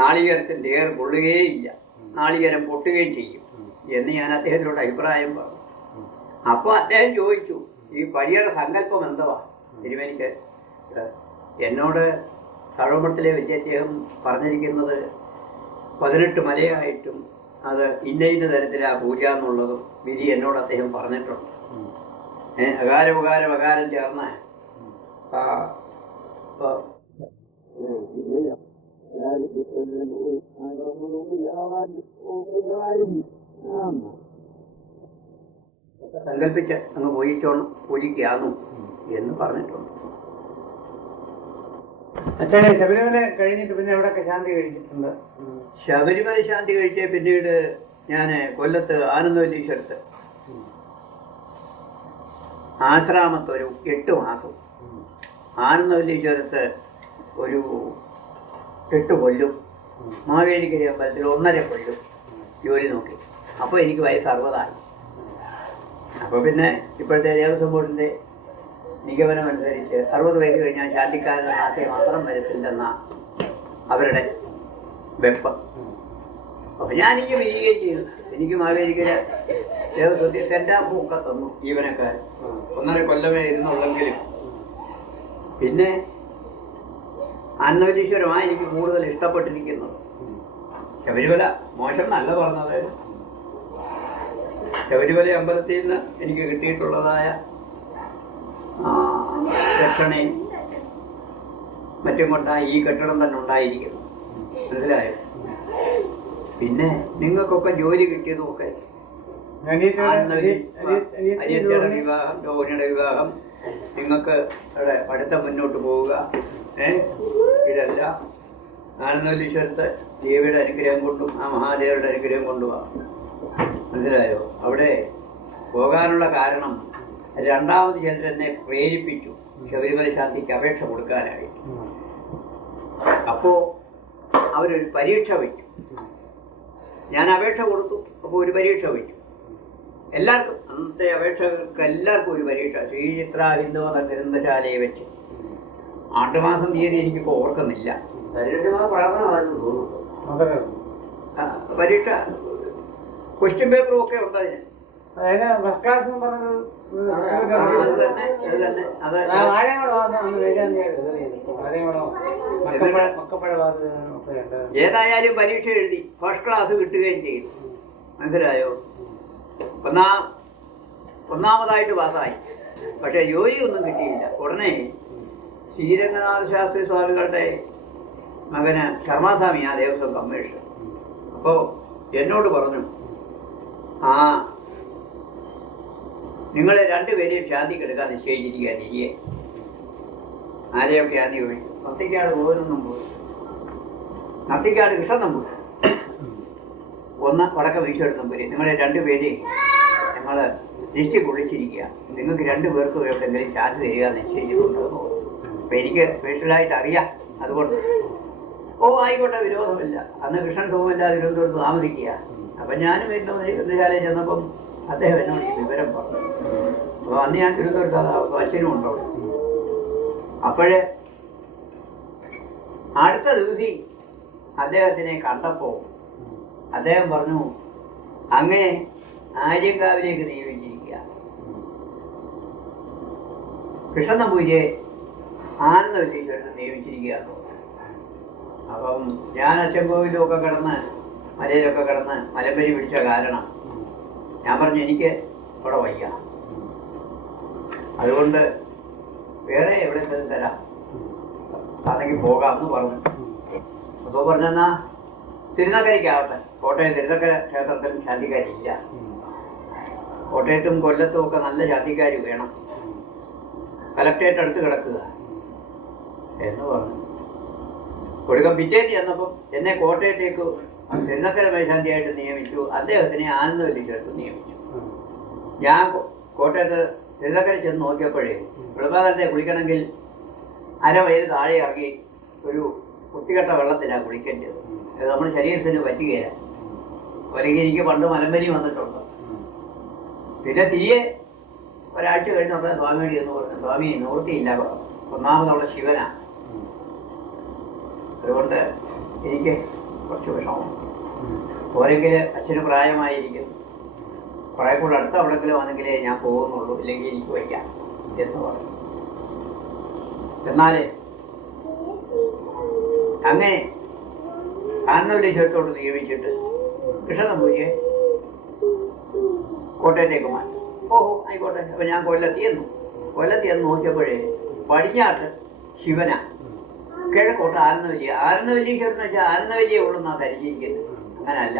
നാളികേരത്തിന്റെ ഏർ കൊള്ളുകയില്ല, നാളികേരം പൊട്ടുകയും ചെയ്യും എന്ന് ഞാൻ അദ്ദേഹത്തിനോട് അഭിപ്രായം പറഞ്ഞു. അപ്പൊ അദ്ദേഹം ചോദിച്ചു, ഈ പടിയുടെ സങ്കല്പം എന്തുവാ തിരുമേനിക്ക്? എന്നോട് തഴവമഠത്തിലെ വെച്ച് അദ്ദേഹം പറഞ്ഞിരിക്കുന്നത് 18 മലയായിട്ടും അത് ഇന്ന തരത്തിലാ പൂജ എന്നുള്ളതും വിധി എന്നോട് അദ്ദേഹം പറഞ്ഞിട്ടുണ്ട്. അകാരം ഉകാരം അകാരം ചേർന്ന് സങ്കല്പിച്ച് അങ്ങ് പൂജിക്കാന്നു എന്ന് പറഞ്ഞിട്ടുണ്ട്. അച്ഛനെ ശബരിമല കഴിഞ്ഞിട്ട് പിന്നെ എവിടെയൊക്കെ ശാന്തി കഴിച്ചിട്ടുണ്ട്? ശബരിമല ശാന്തി കഴിച്ച് പിന്നീട് ഞാൻ കൊല്ലത്ത് ആനന്ദവല്ലീശ്വരത്ത് ആശ്രാമത്ത് ഒരു 8 മാസം, ആനന്ദവല്ലീശ്വരത്ത് ഒരു 8 കൊല്ലും, മാവേലിക്കരി അമ്പലത്തിൽ 1.5 കൊല്ലും ജോലി നോക്കി. അപ്പോൾ എനിക്ക് വയസ്സ് 60 അപ്പോൾ പിന്നെ ഇപ്പോഴത്തെ ദേവസ്വം ബോർഡിൻ്റെ നിഗമനം അനുസരിച്ച് 60 വയസ്സ് കഴിഞ്ഞാൽ ശാന്തിക്കാരുടെ നാട്ടിൽ മാത്രം വരത്തില്ലെന്ന അവരുടെ വെപ്പ്. അപ്പൊ ഞാനിക്ക് വീഴുകയും ചെയ്തു. എനിക്ക് മാവേലിക്കര ദേവസ്വത്തിൽ സെന്റാപ്പൊക്കെ തന്നു ജീവനക്കാരൻ. 1.5 കൊല്ലമേ ഇരുന്നുള്ളെങ്കിലും പിന്നെ ആനന്ദവല്ലീശ്വരമാണ് എനിക്ക് കൂടുതൽ ഇഷ്ടപ്പെട്ടിരിക്കുന്നത്. ശബരിമല മോശം നല്ല പറഞ്ഞത്. ശബരിമല അമ്പലത്തിൽ നിന്ന് എനിക്ക് കിട്ടിയിട്ടുള്ളതായ രക്ഷണയും മറ്റും കൊണ്ടാണ് ഈ കെട്ടിടം തന്നെ ഉണ്ടായിരിക്കുന്നു. മനസ്സിലായോ? പിന്നെ നിങ്ങൾക്കൊക്കെ ജോലി കിട്ടിയതുമൊക്കെ അനിയത്തിയുടെ വിവാഹം, രോഹിണിയുടെ വിവാഹം, നിങ്ങൾക്ക് അവിടെ പഠിത്തം മുന്നോട്ട് പോവുക, ഇതെല്ലാം ആനന്ദവല്ലീശ്വരത്ത് ദേവിയുടെ അനുഗ്രഹം കൊണ്ടും ആ മഹാദേവരുടെ അനുഗ്രഹം കൊണ്ടുപോകാം. മനസ്സിലായോ? അവിടെ പോകാനുള്ള കാരണം രണ്ടാമത് ചിലർ എന്നെ പ്രേരിപ്പിച്ചു ശബരിമല ശാന്തിക്ക് അപേക്ഷ കൊടുക്കാനായിട്ട്. അപ്പോ അവരൊരു പരീക്ഷ വയ്ക്കും. ഞാൻ അപേക്ഷ കൊടുത്തു. അപ്പോൾ ഒരു പരീക്ഷ വയ്ക്കും എല്ലാവർക്കും. അന്നത്തെ അപേക്ഷകർക്ക് എല്ലാവർക്കും ഒരു പരീക്ഷ ശ്രീചിത്ര ഹിന്ദുമത ഗ്രന്ഥശാലയെ വെച്ച്. ആണ്ടുമാസം തീയതി എനിക്കിപ്പോൾ ഓർക്കുന്നില്ല. പരീക്ഷ ക്വസ്റ്റ്യൻ പേപ്പറും ഒക്കെ ഉണ്ട് അതിന്. ഏതായാലും പരീക്ഷ എഴുതി ഫസ്റ്റ് ക്ലാസ് കിട്ടുകയും ചെയ്തു. മനസ്സിലായോ? ഒന്നാമതായിട്ട് പാസ്സായി. പക്ഷെ ജോലിയൊന്നും കിട്ടിയില്ല. ഉടനെ ശ്രീരംഗനാഥ ശാസ്ത്രി സ്വാമികളുടെ മകന് ശർമാസ്വാമി ആ ദേവസ്വം കമ്മീഷൻ. അപ്പോൾ എന്നോട് പറഞ്ഞു, നിങ്ങളെ 2 പേരെയും ശാന്തിക്ക് എടുക്കാൻ നിശ്ചയിച്ചിരിക്കുക. തിരികെ ആരെയൊക്കെ ശാന്തി ചോദിച്ചു. നത്തിക്കാട് ഗോവിനൊന്നും പോയി, നത്തിക്കാട് കൃഷ്ണനും പോയി, ഒന്ന് വടക്ക വീശ്വരനും. നിങ്ങളെ 2 പേരെയും ഞങ്ങൾ ലിസ്റ്റ് പൊളിച്ചിരിക്കുക. നിങ്ങൾക്ക് 2 പേർക്കും എവിടെയെങ്കിലും ശാന്തി തരിക നിശ്ചയിച്ചിട്ടുണ്ടെന്ന്. അപ്പം എനിക്ക് സ്പെഷ്യലായിട്ട് അറിയാം. അതുകൊണ്ട് ആയിക്കോട്ടെ, വിരോധമില്ല. അന്ന് കൃഷ്ണൻ സുഖമില്ല, തിരുവനന്തപുരത്ത് താമസിക്കുക. അപ്പം ഞാനും ഗ്രന്ഥശാലയിൽ ചെന്നപ്പം അദ്ദേഹം എന്നോട് ഈ വിവരം പറഞ്ഞു. അപ്പോൾ അന്ന് ഞാൻ തിരുവനന്തപുരത്ത് അച്ഛനും ഉണ്ടോ. അപ്പോഴേ അടുത്ത ദിവസം അദ്ദേഹത്തിനെ കണ്ടപ്പോൾ അദ്ദേഹം പറഞ്ഞു, അങ്ങനെ ആര്യങ്കാവിലേക്ക് നിയമിച്ചിരിക്കുക. കൃഷ്ണൻ നമ്പൂതിരിയെ ആനന്ദവല്ലീശ്വരത്ത് നിയമിച്ചിരിക്കുക. അപ്പം ഞാൻ അച്ചൻകോവിലും ഒക്കെ കിടന്ന് മലയിലൊക്കെ കിടന്ന് മലമ്പരി പിടിച്ച കാരണം ഞാൻ പറഞ്ഞു, എനിക്ക് അവിടെ വയ്യ, അതുകൊണ്ട് വേറെ എവിടെ തരാം, അതെങ്കിൽ പോകാമെന്ന് പറഞ്ഞു. അപ്പോൾ പറഞ്ഞെന്നാ തിരുനക്കരയ്ക്കാവട്ടെ. കോട്ടയം തിരുനക്കര ക്ഷേത്രത്തിൽ ശാന്തിക്കാരില്ല. കോട്ടയത്തും കൊല്ലത്തും ഒക്കെ നല്ല ശാന്തിക്കാർ വേണം. കലക്ട്രേറ്റ് അടുത്ത് കിടക്കുക എന്ന് പറഞ്ഞു. ഒടുക്കം പിറ്റേന്ന് ചെന്നപ്പം എന്നെ കോട്ടയത്തേക്ക് തിരുനക്കര മേൽശാന്തിയായിട്ട് നിയമിച്ചു. അദ്ദേഹത്തിനെ ആനന്ദവല്ലീശ്വരത്ത് നിയമിച്ചു. ഞാൻ കോട്ടയത്ത് തിരുനക്കര ചെന്ന് നോക്കിയപ്പോഴേ വെളുപ്പാകാലത്തെ കുളിക്കണമെങ്കിൽ 1/2 മൈൽ താഴെ ഇറങ്ങി ഒരു കുട്ടികെട്ട വെള്ളത്തിലാണ് കുളിക്കേണ്ടത്. ഇത് നമ്മുടെ ശരീരത്തിന് പറ്റുകയില്ല. അല്ലെങ്കിൽ എനിക്ക് പണ്ട് മലമ്പനി വന്നിട്ടുണ്ട്. പിന്നെ തിരികെ ഒരാഴ്ച കഴിഞ്ഞപ്പോൾ സ്വാമിയോട് എന്ന് പറഞ്ഞു, സ്വാമി നിവൃത്തിയില്ല, ഒന്നാമത് അവിടെ ശിവനാണ്, അതുകൊണ്ട് എനിക്ക് കുറച്ച് വിഷമം. ഒരെങ്കിൽ അച്ഛന് പ്രായമായിരിക്കും, കുറെ കൂടെ അടുത്ത അവിടെങ്കിലും ആണെങ്കിലേ ഞാൻ പോകുന്നുള്ളൂ, ഇല്ലെങ്കിൽ എനിക്ക് വയ്ക്കാം എന്ന് പറഞ്ഞു. എന്നാലേ അങ്ങനെ കാരണവല്ലീശ്വരത്തോട് നിയമിച്ചിട്ട് കൃഷ്ണനമ്പൂതിയെ കോട്ടയത്തേക്ക് മാറ്റി. ഓഹോ ആയിക്കോട്ടെ. അപ്പൊ ഞാൻ കൊല്ലത്തിയെന്ന് നോക്കിയപ്പോഴേ പടിഞ്ഞാട്ട് ശിവന, കിഴക്കോട്ട് ആനന്ദവല്ലീശ്വരൻ എന്ന് വെച്ചാൽ ആനന്ദവല്ലിയെ ഉള്ളെന്നാണ് ധരിച്ചിരിക്കുന്നത്. അങ്ങനല്ല,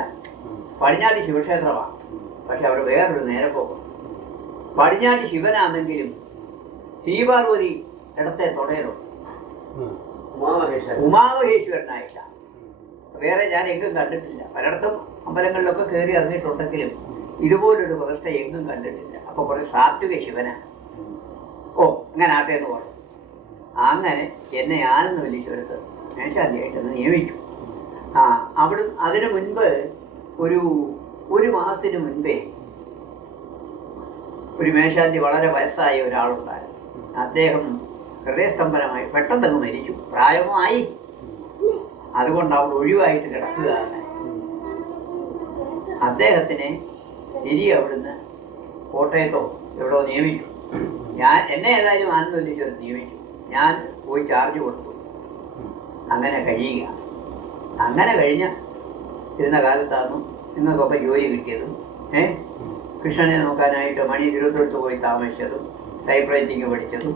പടിഞ്ഞാട്ട് ശിവക്ഷേത്രമാണ്. പക്ഷെ അവിടെ വേറൊരു നേരപ്പോക്കും. പടിഞ്ഞാട്ട് ശിവനാണെങ്കിലും ശ്രീപാർവതി ഇടത്തെ തുടരുണ്ട്, ഉമാമഹേശ്വരനായിട്ടാണ്. വേറെ ഞാൻ എങ്ങും കണ്ടിട്ടില്ല. പലയിടത്തും അമ്പലങ്ങളിലൊക്കെ കയറി ഇറങ്ങിയിട്ടുണ്ടെങ്കിലും ഇതുപോലൊരു പ്രതിഷ്ഠ എങ്ങും കണ്ടിട്ടില്ല. അപ്പൊ കുറേ സാത്വിക ശിവനാണ്. ഓ അങ്ങനെ ആട്ടെ എന്ന് പറഞ്ഞു. അങ്ങനെ എന്നെ ആനന്ദവല്ലീശ്വരത്ത് മേശാന്തിയായിട്ടൊന്ന് നിയമിച്ചു. അതിനു മുൻപ് ഒരു മാസത്തിന് മുൻപേ ഒരു മേശാന്തി വളരെ വയസ്സായ ഒരാളുണ്ടായിരുന്നു. അദ്ദേഹം ഹൃദയസ്തംഭനമായി പെട്ടെന്നങ്ങ് മരിച്ചു. പ്രായമായി, അതുകൊണ്ട് അവിടെ ഒഴിവായിട്ട് കിടക്കുകയാണ്. അദ്ദേഹത്തിനെ തിരികെ അവിടുന്ന് കോട്ടയത്തോ എവിടോ നിയമിച്ചു. എന്നെ ഏതായാലും ആനന്ദവല്ലീശ്വരൻ നിയമിച്ചു. ഞാൻ പോയി ചാർജ് കൊടുത്തു. അങ്ങനെ കഴിയുക. അങ്ങനെ ഇരുന്ന കാലത്താണ് നിങ്ങൾക്കൊക്കെ ജോലി കിട്ടിയതും കൃഷ്ണനെ നോക്കാനായിട്ട് മണി തിരുവനന്തപുരത്ത് പോയി താമസിച്ചതും ടൈപ്പ് റൈറ്റിംഗ് പഠിച്ചതും.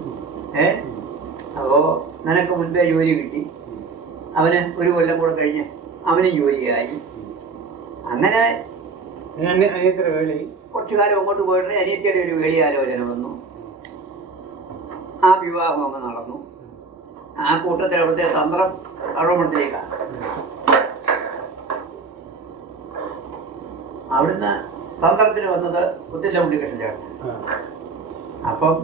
അപ്പോൾ നിനക്ക് മുൻപേ ജോലി കിട്ടി. അവന് ഒരു കൊല്ലം കൂടെ കഴിഞ്ഞ് അവനും ജോലിയായി. അങ്ങനെ കുറച്ചു കാലം അങ്ങോട്ട് പോയിട്ട് അനിയത്തിയുടെ ഒരു വേളിയാലോചന വന്നു. ആ വിവാഹം അങ്ങ് നടന്നു. ആ കൂട്ടത്തിൽ അവിടുത്തെ തന്ത്രം അഴമണത്തിലേക്കാണ്. അവിടുന്ന് തന്ത്രത്തിന് വന്നത് പുത്തില്ല ഉണ്ണികൃഷ്ണൻ ചേട്ടൻ. അപ്പം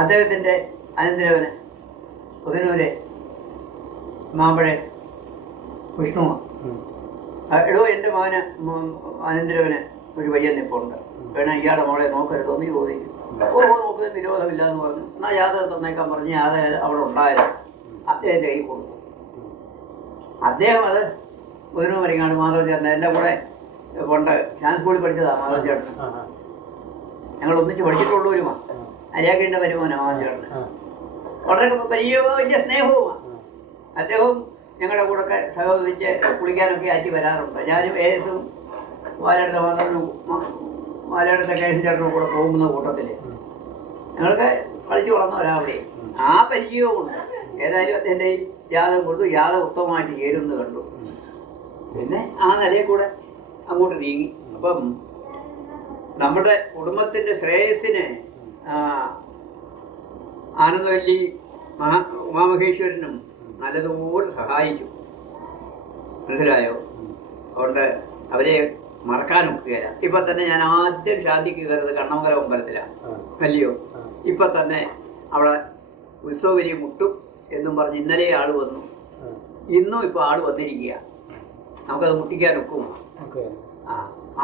അദ്ദേഹത്തിന്റെ അനന്തരവന് പുതിനൂര് മാമ്പഴ വിഷ്ണു, എടോ എൻ്റെ മകന് അനന്തരവന് ഒരു വലിയ നിപ്പുണ്ട്, വേണം ഇയാളുടെ മോളെ നോക്കരുതെന്ന് ചോദിക്കും. ഓഹോ നോക്കുന്ന വിരോധമില്ല എന്ന് പറഞ്ഞു. എന്നാൽ യാതൊരു തന്നേക്കാൻ പറഞ്ഞ് യാതൊരു അവിടെ ഉണ്ടായിരുന്നു. അദ്ദേഹത്തെ കൈ കൊടുത്തു. അദ്ദേഹം അത് പുതിനൂർ മരിങ്ങാട് മാധവചേട്ടൻ, എൻ്റെ കൂടെ പണ്ട് ഞാൻ സ്കൂളിൽ പഠിച്ചതാണ് മാധവചേട്ടൻ. ഞങ്ങൾ ഒന്നിച്ച് പഠിച്ചിട്ടുള്ളവരുമാണ്. അരിയാക്കേണ്ട വരുമാനം മാധവചേട്ടന്. വളരെ വലിയ സ്നേഹവുമാണ്. അദ്ദേഹവും ഞങ്ങളുടെ കൂടെ സഹോദരിച്ച് കുളിക്കാനൊക്കെ ആറ്റി വരാറുണ്ട്. ഞാനും ഏസും മാലയുടെ കേസും ചേട്ടനും കൂടെ പോകുന്ന കൂട്ടത്തിൽ ഞങ്ങൾക്ക് കളിച്ചു വളർന്നവരാവിടെ. ആ പരിചയവുമുണ്ട്. ഏതായാലും അദ്ദേഹൻ്റെ ജാതകം കൊടുത്തു. ജാതകം ഉത്തമമായിട്ട് ചേരുമെന്ന് കണ്ടു. പിന്നെ ആ നിലയിൽ കൂടെ അങ്ങോട്ട് നീങ്ങി. അപ്പം നമ്മുടെ കുടുംബത്തിൻ്റെ ശ്രേയസ്സിന് ആനന്ദവല്ലി ഉമാമഹേശ്വരനും നല്ലതുപോലെ സഹായിച്ചു. മനസ്സിലായോ? അതുകൊണ്ട് അവരെ മറക്കാനൊക്കുകയില്ല. ഇപ്പൊ തന്നെ ഞാൻ ആദ്യം ശാന്തിക്ക് കയറുന്നത് കണ്ണമംഗലം അമ്പലത്തിലാണ്, അല്ലയോ? ഇപ്പൊ തന്നെ അവിടെ ഉത്സവബലി മുട്ടും എന്നും പറഞ്ഞ് ഇന്നലെ ആള് വന്നു. ഇന്നും ഇപ്പൊ ആള് വന്നിരിക്കുക. നമുക്കത് മുട്ടിക്കാനൊക്കും.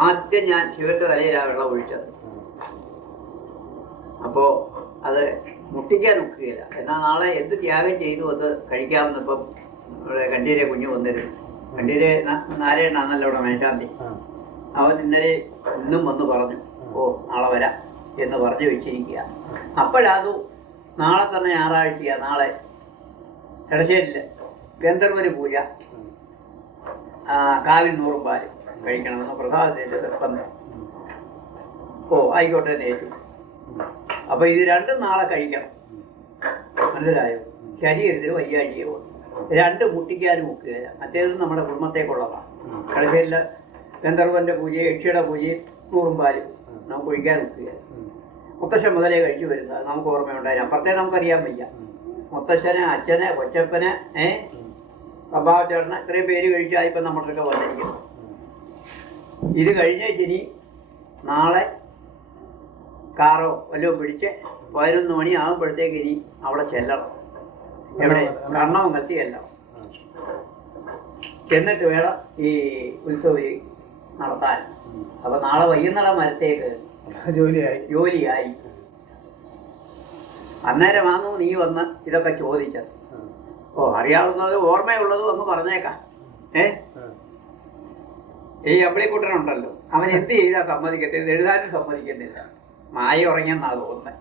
ആദ്യം ഞാൻ ശിവന്റെ തലയിലാണ് വെള്ളം ഒഴിച്ചത്. അപ്പോ അത് മുട്ടിക്കാൻ ഒക്കുകയില്ല. എന്നാൽ നാളെ എന്ത് ത്യാഗം ചെയ്തു അത് കഴിക്കാമെന്നിപ്പം ഇവിടെ കണ്ടീരെ കുഞ്ഞു വന്നിരുന്നു. കണ്ടീരെ നാരായണനാണല്ലോ ഇവിടെ മേശാന്തി. അവൻ ഇന്നും വന്ന് പറഞ്ഞു, ഓ നാളെ വരാം എന്ന് പറഞ്ഞു വെച്ചിരിക്കുക. അപ്പോഴതു നാളെ തന്നെ ഞായറാഴ്ചയാണ്. നാളെ എടശ്ശേരില് ഗന്ധർവന് പൂജ, കാവിൽ 100 പാല് കഴിക്കണമെന്ന് പ്രസാദത്തിന്റെ നിർബന്ധം. ഓ ആയിക്കോട്ടെ നേരിട്ടു. അപ്പൊ ഇത് രണ്ടും നാളെ കഴിക്കണം. മനസ്സിലായോ? ശരീരത്തിന് വയ്യാഴികയോ രണ്ടും മുട്ടിക്കാനും മുക്കുകയില്ല. മറ്റേതും നമ്മുടെ കുടുംബത്തേക്കുള്ളതാണ്. എടശ്ശേരിലെ ഗന്ധർവന്റെ പൂജയും യക്ഷിയുടെ പൂജയും 100 പാലും നമുക്ക് ഒഴിക്കാൻ മുക്കുകയില്ല. മുത്തശ്ശൻ മുതലേ കഴിച്ചു വരുന്നത് നമുക്ക് ഓർമ്മയുണ്ടായിരുന്നു. അപ്പുറത്തെ നമുക്കറിയാൻ വയ്യ. മുത്തശ്ശന്, അച്ഛന്, കൊച്ചപ്പന്, പമ്പാവച്ചേട്ടന് ഇത്രയും പേര് കഴിച്ചാൽ ഇപ്പം നമ്മളൊക്കെ വന്നിരിക്കുന്നു. ഇത് കഴിഞ്ഞ ശനി നാളെ കാറോ വല്ലതും പിടിച്ച് 11 മണി ആകുമ്പോഴത്തേക്ക് ഇനി അവിടെ ചെല്ലണം. എവിടെ? കണ്ണമംഗലത്തിൽ ചെല്ലണം. എന്നിട്ട് വേണം ഈ ഉത്സവം നടത്താൻ. അപ്പൊ നാളെ വൈകുന്നേര മരത്തേക്ക് ജോലിയായി. അന്നേരമാണു നീ വന്ന് ഇതൊക്കെ ചോദിച്ചത്. അറിയാവുന്നത് ഓർമ്മയുള്ളതും അങ്ങ് പറഞ്ഞേക്കാം. ഈ അമ്പിളിക്കുട്ടനുണ്ടല്ലോ, അവൻ എന്ത് ചെയ്താൽ സമ്മതിക്കത്തില്ല, എഴുതാനും സമ്മതിക്കുന്നില്ല. മായ ഉറങ്ങിയെന്നാ തോന്നുന്നത്.